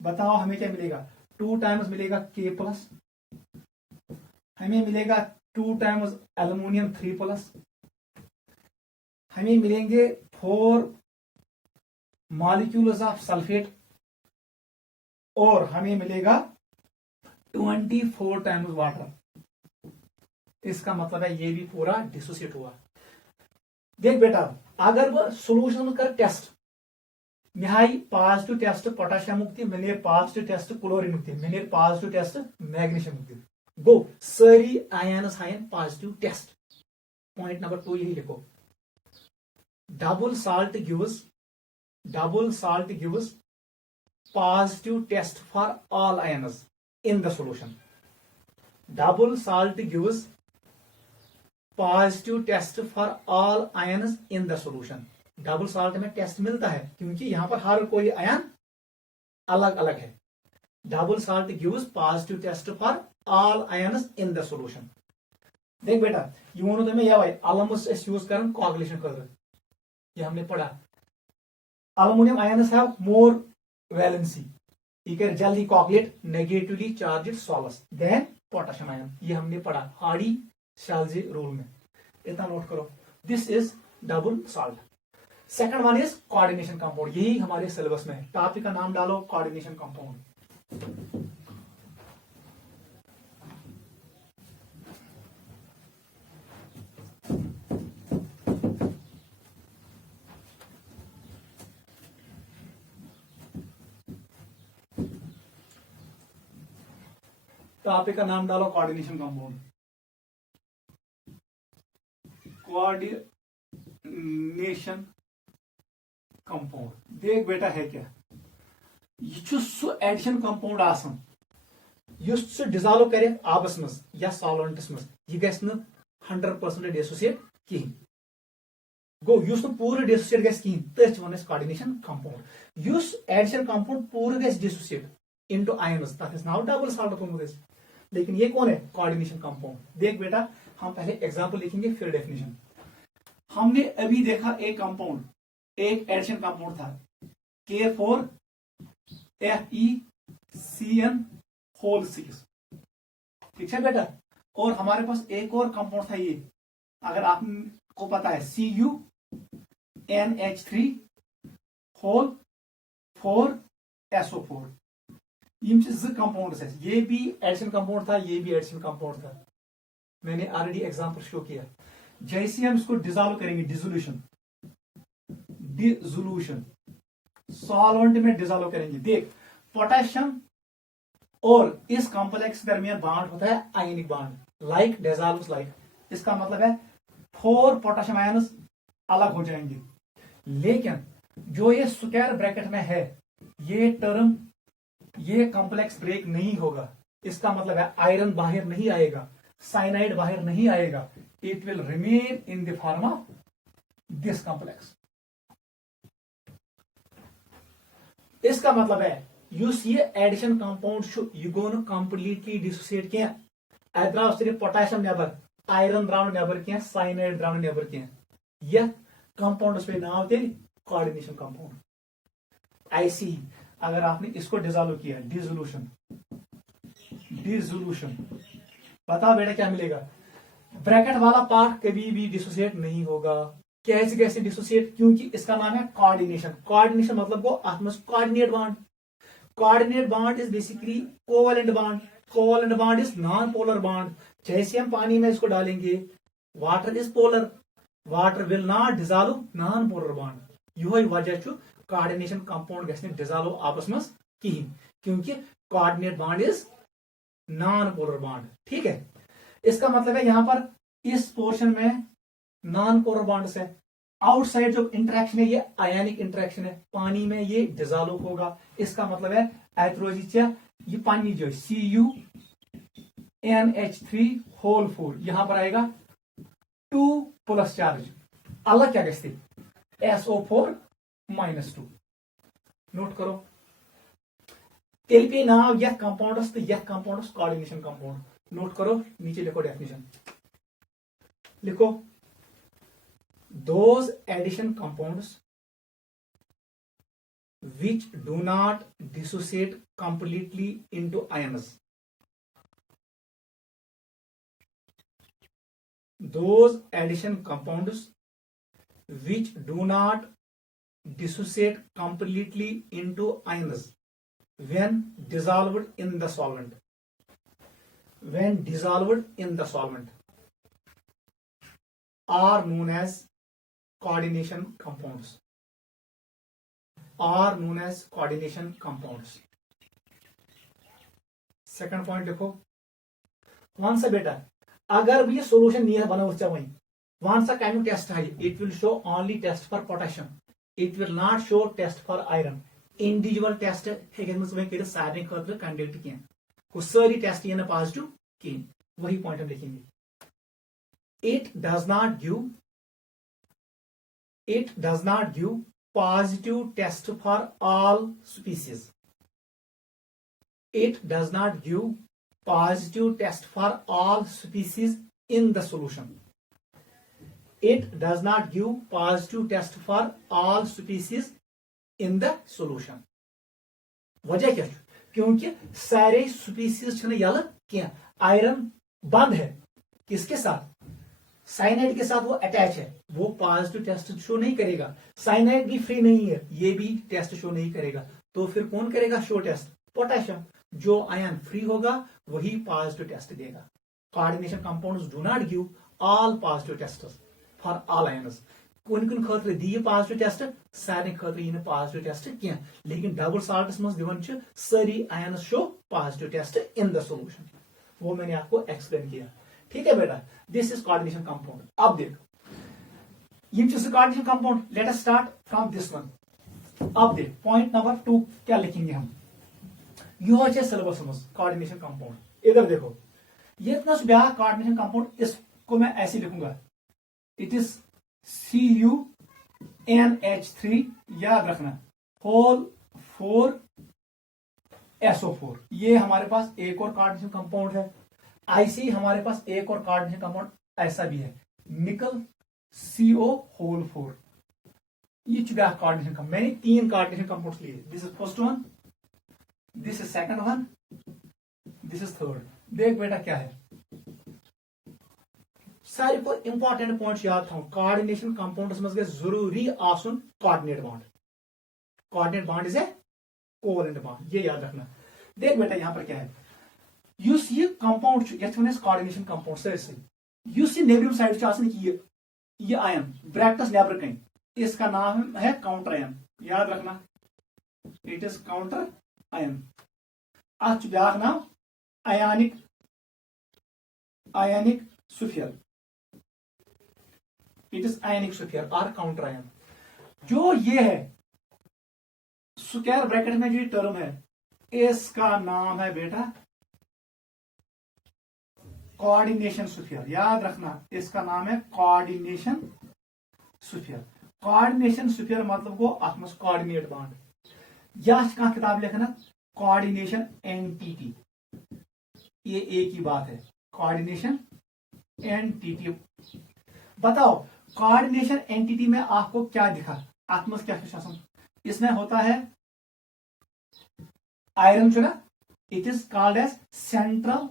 बताओ हमें क्या मिलेगा? 2 टाइम्स मिलेगा K+. हमें मिलेगा 2 टाइम्स एल्युमिनियम 3+. हमें मिलेंगे 4 मॉलिक्यूल्स ऑफ सल्फेट. और हमें मिलेगा 24 टाइम्स वाटर. इसका मतलब है ये भी पूरा डिसोसिएट हुआ. देख बेटा, अगर वह सोल्यूशन कर टेस्ट निहाई पॉजिटिव टेस्ट पोटेशियम मुक्ति, मैंने पॉजिटिव टेस्ट क्लोरीन मुक्ति, मैंने पॉजिटिव टेस्ट मैग्नीशियम मुक्ति. गो सारी आयन्स हाइन पॉजिटिव टेस्ट. पॉइंट नंबर 2 यही लिखो. Double salt gives positive test for all ions in the solution. Double salt gives positive test for all ions in the solution. Double salt में टेस्ट मिलता है क्योंकि यहां पर हर कोई आयन अलग अलग है. Double salt gives positive test for all ions in the solution. देख बेटा, ये वोनो तुम्हें या भाई अलमस यूज करन कोagulation कर. ये हमने पढ़ा. Aluminium ions have more valency. he can जल्दी coagulate negatively charged solids than potassium ion. ये हमने पढ़ा हार्डी शाल्जे रूल में. इतना नोट करो. This is double salt. Second one is coordination compound. यही हमारे सिलेबस में है. टॉपिक का नाम डालो कोऑर्डिनेशन कंपाउंड. टॉपिक का नाम डालो कोऑर्डिनेशन कंपाउंड। कोऑर्डिनेशन कंपाउंड देख बेटा है क्या, यह सु एडिशन कंपाउंड आसान युस सु डिजॉल्व करे आबस मज या सॉल्वेंटस मज, यह गस न 100% डिसोसिएट कहीं। गो युस न पूरे डिसोसिएट गस कहीं तथ वन कोऑर्डिनेशन कंपाउंड। युस एडिशन कंपाउंड पूरे गस डिसोसिएट इनटू आयंस तथ नाउ डबल सॉल्ट थोमुत, लेकिन ये कौन है कोऑर्डिनेशन कंपाउंड। देख बेटा हम पहले एग्जांपल लिखेंगे फिर डेफिनेशन। हमने अभी देखा एक कंपाउंड, एक एडिशन कंपाउंड था K4FeCN होल 6, ठीक है बेटा। और हमारे पास एक और कंपाउंड था ये, अगर आपको पता है CuNH3 होल 4SO4, यम कंपाउंड है, ये भी एडिशन कंपाउंड था, ये भी एडिशन कंपाउंड था। मैंने ऑलरेडी एग्जांपल शो किया। जैसे हम इसको डिसॉल्व करेंगे, डिसोल्यूशन सॉल्वेंट में डिसॉल्व करेंगे, देख पोटेशियम और इस कॉम्प्लेक्स दरमियान बॉन्ड होता है ionic bond, like dissolves like. इसका मतलब है 4 पोटेशियम आयन्स अलग हो जाएंगे, लेकिन जो ये स्क्वायर ब्रैकेट में है ये टर्म, ये कॉम्प्लेक्स ब्रेक नहीं होगा। इसका मतलब है आयरन बाहर नहीं आएगा, साइनाइड बाहर नहीं आएगा, it will remain in the form of this complex. इसका मतलब है युस ये एडिशन कंपाउंड यह गो न कंप्लीटली डिसोसिएट कह, अत द्राव सिर्फ पोटेशियम नेबर, आयरन द्राव नेबर कह, साइनाइड द्राव नेबर कह, यह कंपाउंड पे नाम तेल कोऑर्डिनेशन कंपाउंड। ऐसी अगर आपने इसको डिसॉल्व किया, डिसोल्यूशन बता बेटा क्या मिलेगा, ब्रैकेट वाला पार्ट कभी भी डिसोसिएट नहीं होगा। कैसे कैसे डिसोसिएट, क्योंकि इसका नाम है कोऑर्डिनेशन। कोऑर्डिनेशन मतलब को coordinate bond. Coordinate bond is basically covalent bond. Covalent bond is non polar bond. जैसे हम पानी में इसको डालेंगे, water is polar, water will not dissolve non polar bond. यही वजह कोऑर्डिनेशन कंपाउंड गस डिसॉल्व आपस में कहीं, क्योंकि coordinate bond is non polar bond, ठीक है। इसका मतलब है यहां पर इस पोर्शन में नॉन पोलर बॉन्ड्स है, आउटसाइड जो इंटरेक्शन है ये आयनिक इंटरेक्शन है, पानी में ये डिसॉल्व होगा। इसका मतलब है एथरोजिया ये पानी जो CuNH3 होल 4 यहां पर आएगा 2+ चार्ज, अलग क्या गए SO4 -2। नोट करो तेल पे नाम यह कंपाउंड्स तो यह कंपाउंड्स कोऑर्डिनेशन कंपाउंड। नोट करो नीचे लिखो डेफिनेशन, लिखो those addition compounds which do not dissociate completely into ions, those addition compounds which do not dissociate completely into ions when dissolved in the solvent, when dissolved in the solvent are known as coordination compounds, are known as coordination compounds। Second point देखो, वन सा बेटा अगर भी सोल्यूशन नहीं बना उससे वही वन सा काइम टेस्ट है, it will show only test for potassium, it will not show test for iron. Individual test है सारे खतर कंडक्ट कह सारी टेस्ट ये पॉजिटिव कहें, वही पॉइंट हम लिखेंगे। It does not give positive test for all species. It does not give positive test for all species in the solution. It does not give positive test for all species in the solution. वजह क्या है? क्योंकि सारे स्पीसीज यल क्या, आयरन बंद है किसके साथ, साइनाइड के साथ वो अटैच है, वो पॉजिटिव टेस्ट शो नहीं करेगा। साइनाइड भी फ्री नहीं है, ये भी टेस्ट शो नहीं करेगा, तो फिर कौन करेगा शो टेस्ट, पोटेशियम। जो आयन फ्री होगा वही पॉजिटिव टेस्ट देगा। Coordination compounds do not give all positive test for all ions. कुन कुन खतर दी पॉजिटिव टेस्ट, सारे खतर यह पॉजिटिव टेस्ट कह, लेकिन डबल साल्टस मज दिवन सारी ions show positive test in the solution. वो मैंने आपको एक्सप्लेन किया। ठीक है बेटा, दिस इज कोऑर्डिनेशन कंपाउंड। अब देख ये coordination compound, let us start from this one. अब देख पॉइंट नंबर 2 क्या लिखेंगे हम, यह सिलेबस मज कोऑर्डिनेशन कंपाउंड। इधर देखो ये इतना ब्याह कोऑर्डिनेशन कंपाउंड, इसको मैं ऐसे लिखूंगा, इट इज CuNH3, याद रखना, होल 4SO4। ये हमारे पास एक और कोऑर्डिनेशन कंपाउंड है। IC हमारे पास एक और कोऑर्डिनेशन कंपाउंड ऐसा भी है, निकल CO होल 4। ये चुका कोऑर्डिनेशन कंपाउंड। मैंने 3 कोऑर्डिनेशन कंपाउंड्स लिए, this is first one, this is second one, this is third. देख बेटा क्या है, सारे को इंपॉर्टेंट पॉइंट्स याद था। कोऑर्डिनेशन कंपाउंड्स में जरूरी आसन coordinate bond. Coordinate bond is a covalent bond, ये याद रखना। देख बेटा यहां पर क्या है, युस ये कंपाउंड कोऑर्डिनेशन कंपाउंड से युस ये नेबरिंग साइड ये आयन ब्रैकेट्स नेबर कहीं, इसका नाम है काउंटर आयन, याद रखना, इट इज काउंटर आयन। अच ब्याह नाम आयनिक सुफियर, इट इज आयनिक सुफियर और काउंटर आयन। जो ये है स्क्वायर ब्रैकेट में जो टर्म है, इसका नाम है बेटा कोऑर्डिनेशन सुफियर, याद रखना, इसका नाम है कोऑर्डिनेशन सुफियर। कोऑर्डिनेशन सुफियर मतलब को आत्मस कोऑर्डिनेट बॉन्ड, या कहां किताब लिखना कोऑर्डिनेशन एंटिटी, ये एक ही बात है, कोऑर्डिनेशन एंटिटी। बताओ कोऑर्डिनेशन एंटिटी में आपको क्या दिखा, आत्मस क्या शासन इसमें होता है, आयरन जो ना, it is called as central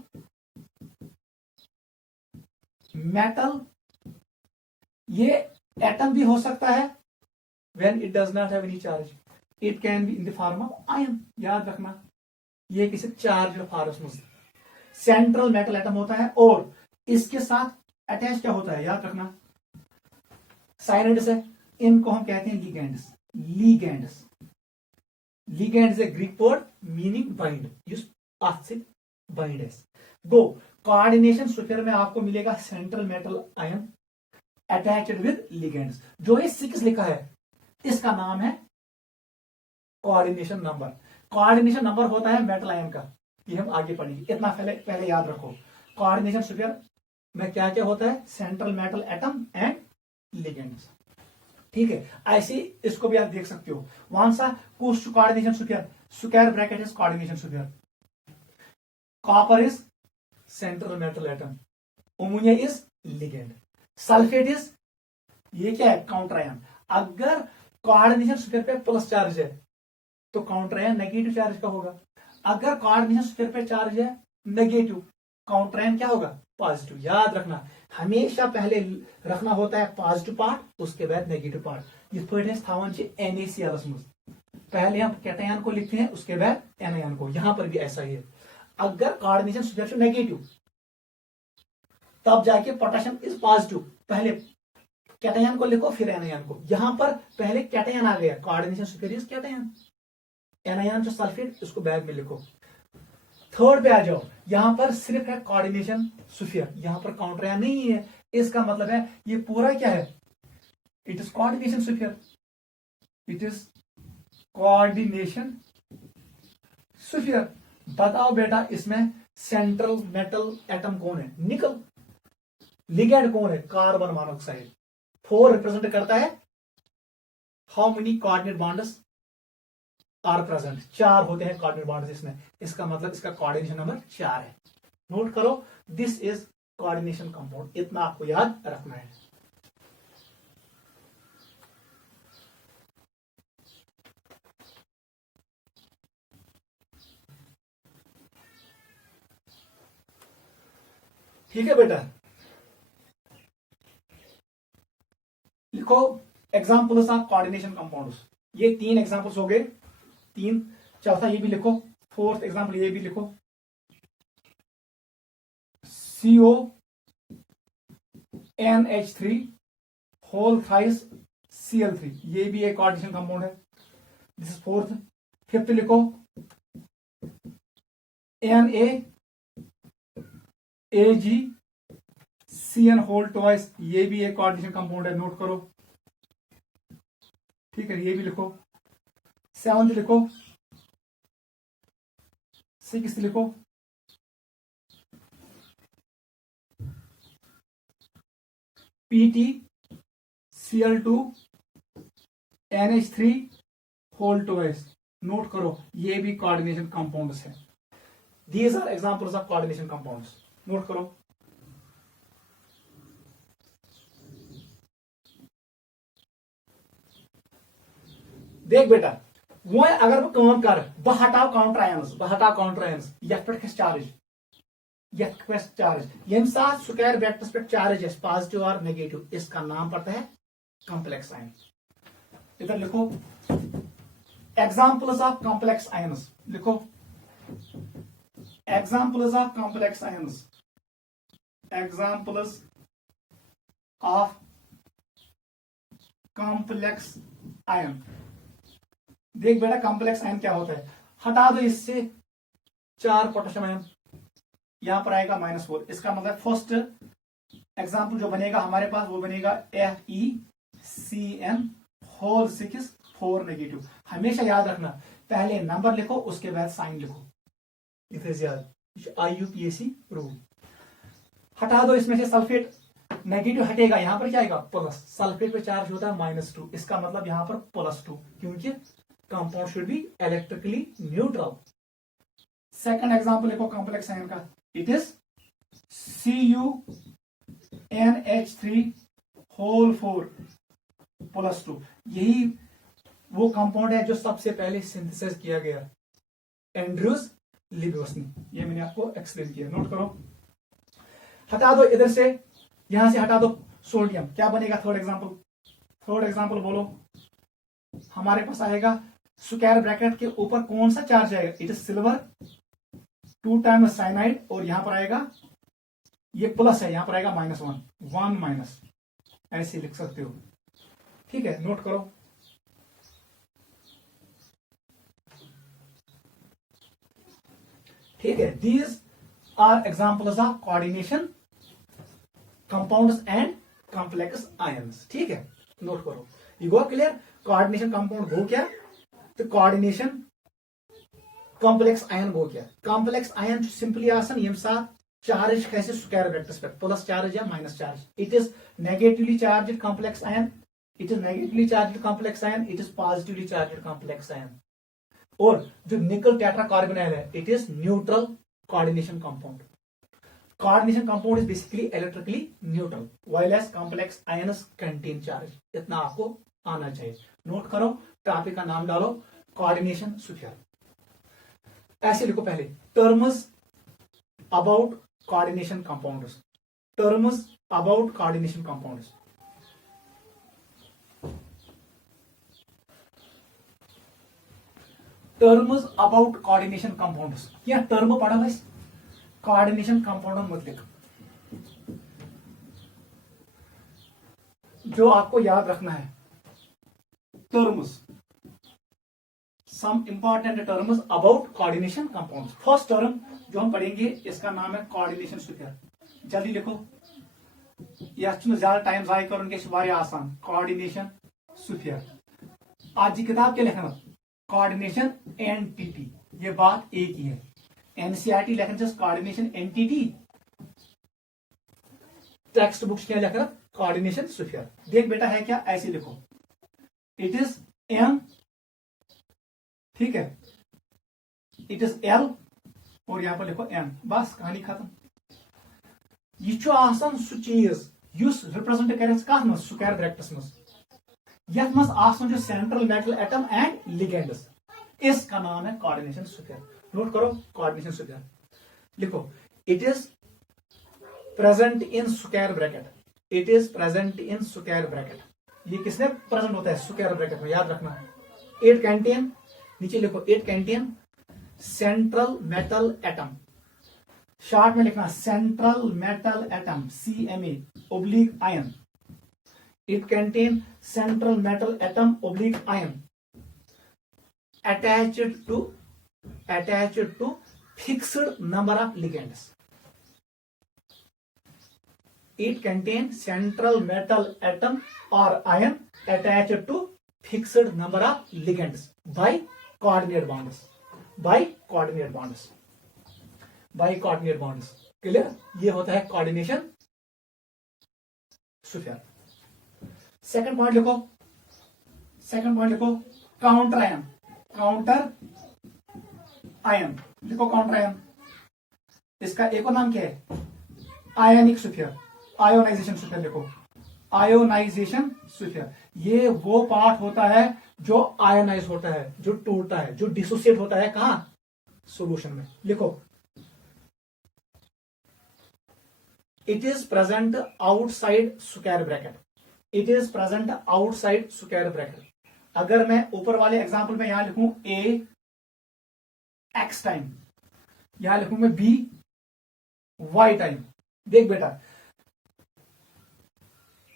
metal. ये एटम भी हो सकता है when it does not have any charge, it can be in the form of ion, याद रखना, ये किसी चार्ज फॉर्म में सेंट्रल मेटल एटम होता है। और इसके साथ अटैच क्या होता है, याद रखना, साइनाइड्स है, इनको हम कहते हैं लिगेंड्स। लिगेंड्स है Greek word meaning bind, bind है। गो कोऑर्डिनेशन स्ट्रक्चर में आपको मिलेगा central metal ion attached with ligands. जो ये 6 लिखा है इसका नाम है कोऑर्डिनेशन नंबर। कोऑर्डिनेशन नंबर होता है मेटल आयन का, ये हम आगे पढ़ेंगे, इतना पहले याद रखो। कोऑर्डिनेशन स्ट्रक्चर में क्या क्या होता है, central metal atom and ligands. ठीक है, ऐसे इसको भी आप देख सकते हो, वहां सा कुछ coordination structure, square bracket is coordination structure, copper is central metal atom, ammonia is ligand, sulphate is ये क्या है काउंटर आयन। अगर कोऑर्डिनेशन स्ट्रक्चर पे प्लस चार्ज है तो काउंटर आयन नेगेटिव चार्ज का होगा, अगर कोऑर्डिनेशन स्ट्रक्चर पे चार्ज है नेगेटिव, काउंटर आयन क्या होगा पॉजिटिव। याद रखना, हमेशा पहले रखना होता है पॉजिटिव पार्ट, उसके बाद नेगेटिव पार्ट। इस NaCl में पहले हम कैटायन को लिखते हैं, उसके बाद एनायन को, यहां पर भी ऐसा ही है। अगर कोऑर्डिनेशन स्ट्रक्चर नेगेटिव तब जाके पोटेशियम इज पॉजिटिव, पहले कैटायन को लिखो फिर एनायन को। यहां पर पहले कैटायन आ गया, coordination structure is cation, anion जो सल्फेट उसको बैग में लिखो। थर्ड पे आ जाओ, यहां पर सिर्फ है कोऑर्डिनेशन सुफियर, यहां पर काउंटर आयन नहीं है, इसका मतलब है ये पूरा क्या है, it is coordination sphere, it is coordination sphere. बताओ बेटा इसमें सेंट्रल मेटल एटम कौन है, निकल। लिगेंड कौन है, कार्बन मोनोऑक्साइड। 4 रिप्रेजेंट करता है how many coordinate bonds are present, 4 होते हैं कोऑर्डिनेट बॉन्ड्स इसमें, इसका मतलब इसका कोऑर्डिनेशन नंबर 4 है। नोट करो, दिस इज कोऑर्डिनेशन कंपाउंड, इतना आपको याद रखना है। ठीक है बेटा, लिखो एग्जाम्पल्स ऑफ कोऑर्डिनेशन कंपाउंड्स। ये 3 एग्जाम्पल्स हो गए, 3, चौथा ये भी लिखो, 4th एग्जाम्पल ये भी लिखो, CONH3 होल थ्राइस Cl3, ये भी एक कोऑर्डिनेशन कंपाउंड है, दिस इज 4th। 5th लिखो AgCN होल ट्वाइस, ये भी एक कोऑर्डिनेशन कंपाउंड है, नोट करो। ठीक है, ये भी लिखो। 7th लिखो, 6th लिखो, PtCl2 NH3 whole twice, note करो, ये भी कोऑर्डिनेशन कंपाउंड्स है। These are examples of coordination compounds, note करो। देख बेटा, वो अगर बह काम कर, बह हटाव काउंटर आयन्स, यथ पे खस चार्ज, यम साथ स्क्वायर ब्रैकेट्स पे चार्ज है पॉजिटिव और नेगेटिव, इसका नाम पड़ता है कॉम्प्लेक्स आयन। इधर लिखो एग्जांपल्स ऑफ कॉम्प्लेक्स आयन्स, लिखो examples of complex ions, examples of complex ion. देख बेटा, कॉम्प्लेक्स आयन क्या होता है, हटा दो इससे 4 पोटेशियम आयन, यहां पर आएगा -4, इसका मतलब फर्स्ट एग्जांपल जो बनेगा हमारे पास वो बनेगा FeCN होल 6 4 नेगेटिव। हमेशा याद रखना, पहले नंबर लिखो उसके बाद साइन लिखो, इसे याद, IUPAC रूल। हटा दो इसमें से सल्फेट, नेगेटिव हटेगा, यहां पर क्या आएगा प्लस, सल्फेट पे चार्ज होता है -2, इसका मतलब यहां पर +2, क्योंकि compound should be electrically neutral. Second example लिखो कॉम्प्लेक्स आयन का, इट इज CuNH3 होल 4 +2। यही वो कंपाउंड है जो सबसे पहले सिंथेसाइज किया गया एंड्रयूज लिबोस ने, ये मैंने आपको एक्सप्लेन किया, नोट करो। हटा दो इधर से, यहां से हटा दो सोडियम, क्या बनेगा थर्ड एग्जांपल बोलो। हमारे पास आएगा स्क्वायर ब्रैकेट के ऊपर कौन सा चार्ज आएगा, it is silver 2 times cyanide, और यहां पर आएगा ये प्लस है, यहां पर आएगा -1 ऐसे लिख सकते हो। ठीक है, नोट करो। ठीक है, these are examples of coordination compounds and complex ions. ठीक है, नोट करो, you go clear. Coordination compound हो क्या, तो कोऑर्डिनेशन कॉम्प्लेक्स आयन गो क्या, कॉम्प्लेक्स आयन सिंपली आसन यम साथ चार्ज कैसे स्क्वायर ब्रैकेट्स पे प्लस चार्ज या minus charge, it is negatively charged complex ion, it is negatively charged complex ion, it is positively charged complex ion. और जो निकल टेट्राकार्बोनाइल है, it is neutral coordination compound. Coordination compound is basically electrically neutral, while as complex ions contain charge. इतना आपको आना चाहिए, नोट करो। टॉपिक का नाम डालो कोऑर्डिनेशन स्फीयर, ऐसे लिखो पहले, terms about coordination compounds, terms about coordination compounds. Terms about coordination compounds, क्या टर्म पढ़ा है कोऑर्डिनेशन कंपाउंड मतलब, जो आपको याद रखना है terms, some important terms about coordination compounds. First term जो हम पढ़ेंगे इसका नाम है कोऑर्डिनेशन स्फीयर। जल्दी लिखो, यह ज्यादा टाइम जाय कर आसान, कोऑर्डिनेशन स्फीयर। आज की किताब क्या लिखना, कोऑर्डिनेशन एंटिटी, ये बात एक ही है। एनसीईआरटी लिखना कोऑर्डिनेशन एंटिटी, टेक्स्ट बुक्स क्या लिखना कोऑर्डिनेशन स्फीयर। देख बेटा है क्या, ऐसे लिखो, इट इज एम, ठीक है, इट इज एल, और यहां पर लिखो एम, बस कहानी खत्म। यह आसान सु चीज युस रिप्रेजेंट कर स्क्वायर ब्रैकेट्स मज, यथ मज आसान जो central metal atom and ligands, इसका नाम है कोऑर्डिनेशन स्फीयर। नोट करो कोऑर्डिनेशन स्फीयर, लिखो, it is present in square bracket, it is present in square bracket. ये किसने प्रेजेंट होता है स्क्वायर ब्रैकेट में, याद रखना। 8 कैंटियन, नीचे लिखो 8 कैंटियन सेंट्रल मेटल एटम, शॉर्ट में लिखना central metal atom CMA oblique ion, it contain central metal atom oblique ion attached to fixed number of ligands, It contains central metal atom or ion attached to fixed number of ligands by coordinate bonds. By coordinate bonds. By coordinate bonds. Clear? ये होता है कोऑर्डिनेशन स्फीयर. सेकंड पॉइंट लिखो. सेकंड पॉइंट लिखो काउंटर आयन. काउंटर आयन लिखो. काउंटर आयन, इसका एक और नाम क्या है? Ionic sphere. आयोनाइजेशन स्फीयर लिखो. Ionisation sphere. ये वो पार्ट होता है जो आयोनाइज होता है, जो टूटता है, जो डिसोसिएट होता है. कहां? सॉल्यूशन में. लिखो. It is present outside square bracket. It is present outside square bracket. अगर मैं ऊपर वाले एग्जाम्पल में यहां लिखूं a x टाइम, यहां लिखूं मैं b y टाइम. देख बेटा,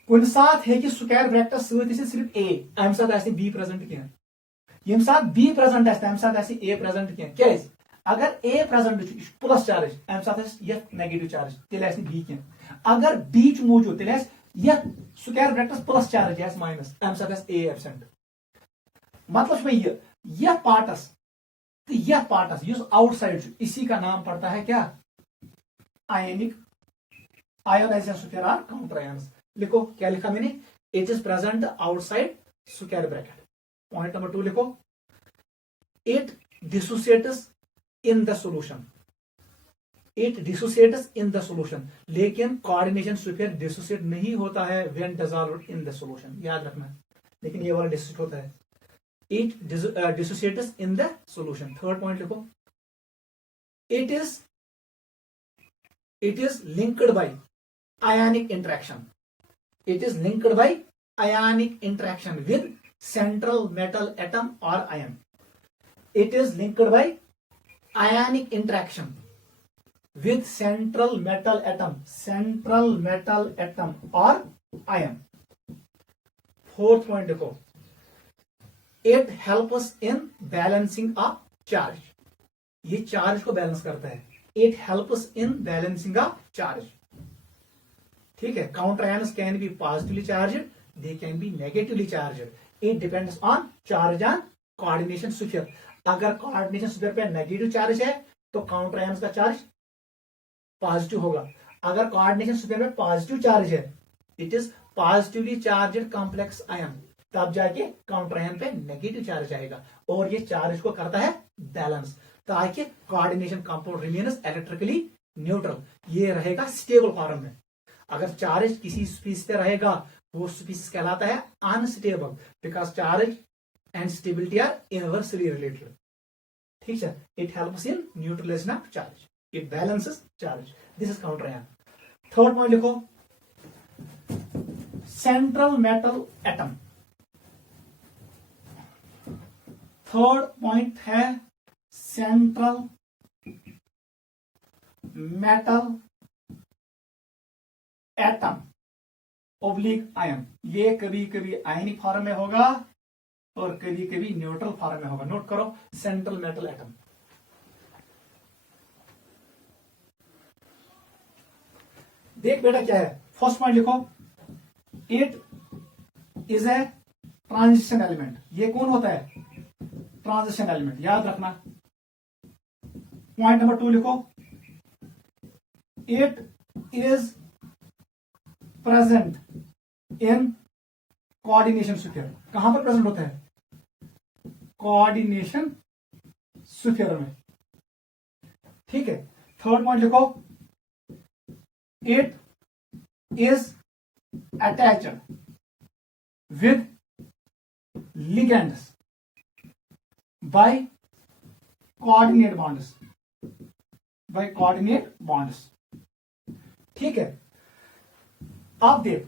कुन साथ है कि स्क्वायर ब्रैकेट सत सिर्फ a अम साथ आसि b प्रेजेंट कह. यम साथ b प्रेजेंट आसि तम साथ आसि a प्रेजेंट कह. क्या? अगर a प्रेजेंट प्लस चार्ज अम साथ नेगेटिव चार्ज तेल b कह. अगर b मौजूद तेल square bracket plus charge minus अम साथ a एब्सेंट. मतलब यह पार्टस तो यह पार्टस युस आउटसाइड, इसी का नाम पड़ता है क्या? आयनिक आयोनाइजेशन स्फीयर और काउंटर आयन्स. लिखो. क्या लिखा मैंने? It is present outside square bracket. Point number 2 लिखो. It dissociates in the solution. It dissociates in the solution. लेकिन कोऑर्डिनेशन स्फीयर डिसोसिएट नहीं होता है when dissolved in the solution. याद रखना. लेकिन ये वाला डिसोसिएट होता है. It dissociates in the solution. Third point लिखो. It is linked by ionic interaction. It is linked by ionic interaction with central metal atom or ion. It is linked by ionic interaction with central metal atom or ion. Fourth point देखो. It helps in balancing a charge. ये चार्ज को बैलेंस करता है. It helps in balancing a charge. ठीक है. Counter ions can be positively charged, they can be negatively charged. It depends on charge on coordination sphere. अगर कोऑर्डिनेशन स्फीयर पे नेगेटिव चार्ज है तो काउंटर आयन्स का चार्ज पॉजिटिव होगा. अगर कोऑर्डिनेशन स्फीयर पे पॉजिटिव चार्ज है, it is positively charged complex ion, तब जाके काउंटर आयन पे नेगेटिव चार्ज आएगा और ये चार्ज को करता है बैलेंस, ताकि coordination compound remains electrically neutral. ये रहेगा स्टेबल फॉर्म में. अगर चार्ज किसी स्पीसीज पे रहेगा वो स्पीसीज कहलाता है unstable, because charge and stability are inversely related. ठीक है. It helps in neutralisation of charge. It balances charge. This is counter ion. Third point लिखो. Central metal atom. Third point है सेंट्रल मेटल एटम ओब्लिक आयन. ये कभी कभी आयनिक फॉर्म में होगा और कभी कभी न्यूट्रल फॉर्म में होगा. नोट करो. Central metal atom. देख बेटा क्या है. फर्स्ट पॉइंट लिखो. It is a transition element. ये कौन होता है? Transition element. याद रखना. पॉइंट नंबर 2 लिखो. It is present in coordination sphere. कहां पर प्रेजेंट होता है? कोऑर्डिनेशन स्फीयर में. ठीक है. थर्ड पॉइंट लिखो. It is attached with ligands by coordinate bonds. By coordinate bonds. ठीक है. आप देख,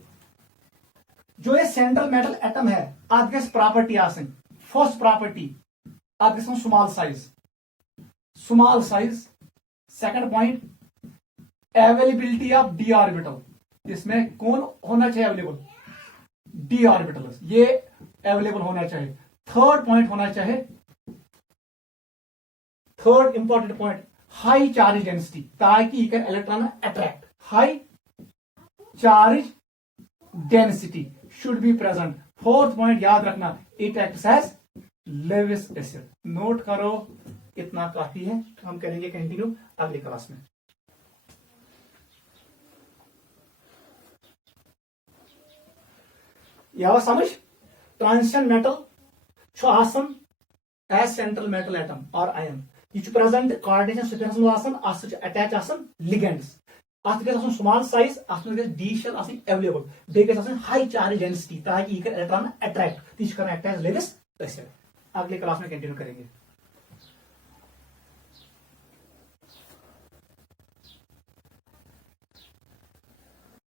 जो ये सेंट्रल मेटल एटम है आपके प्रॉपर्टी आसन. फर्स्ट प्रॉपर्टी आपके small size. Small size. Second point availability of d orbital. इसमें कौन होना चाहिए अवेलेबल? D orbital. ये अवेलेबल होना चाहिए. थर्ड पॉइंट होना चाहिए, third important point, high charge density, ताकि ये electron attract. High charge density should be present. Fourth point याद रखना, it acts as Lewis acid. Note करो, इतना काफी है। हम करेंगे कंटिन्यू अगली क्लास में। यह समझ, transition metal as central metal atom और आयन यह present coordination status attach ligands. अत गो स्मॉल साइज, अत डी शेल अवेलेबल, बेस हाई चार्ज डेंसिटी ताकि यह इलेक्ट्रॉन अट्रैक्ट, ती कर एक्ट एज लेविस एसिड। अगले क्लास में कंटिन्यू करेंगे।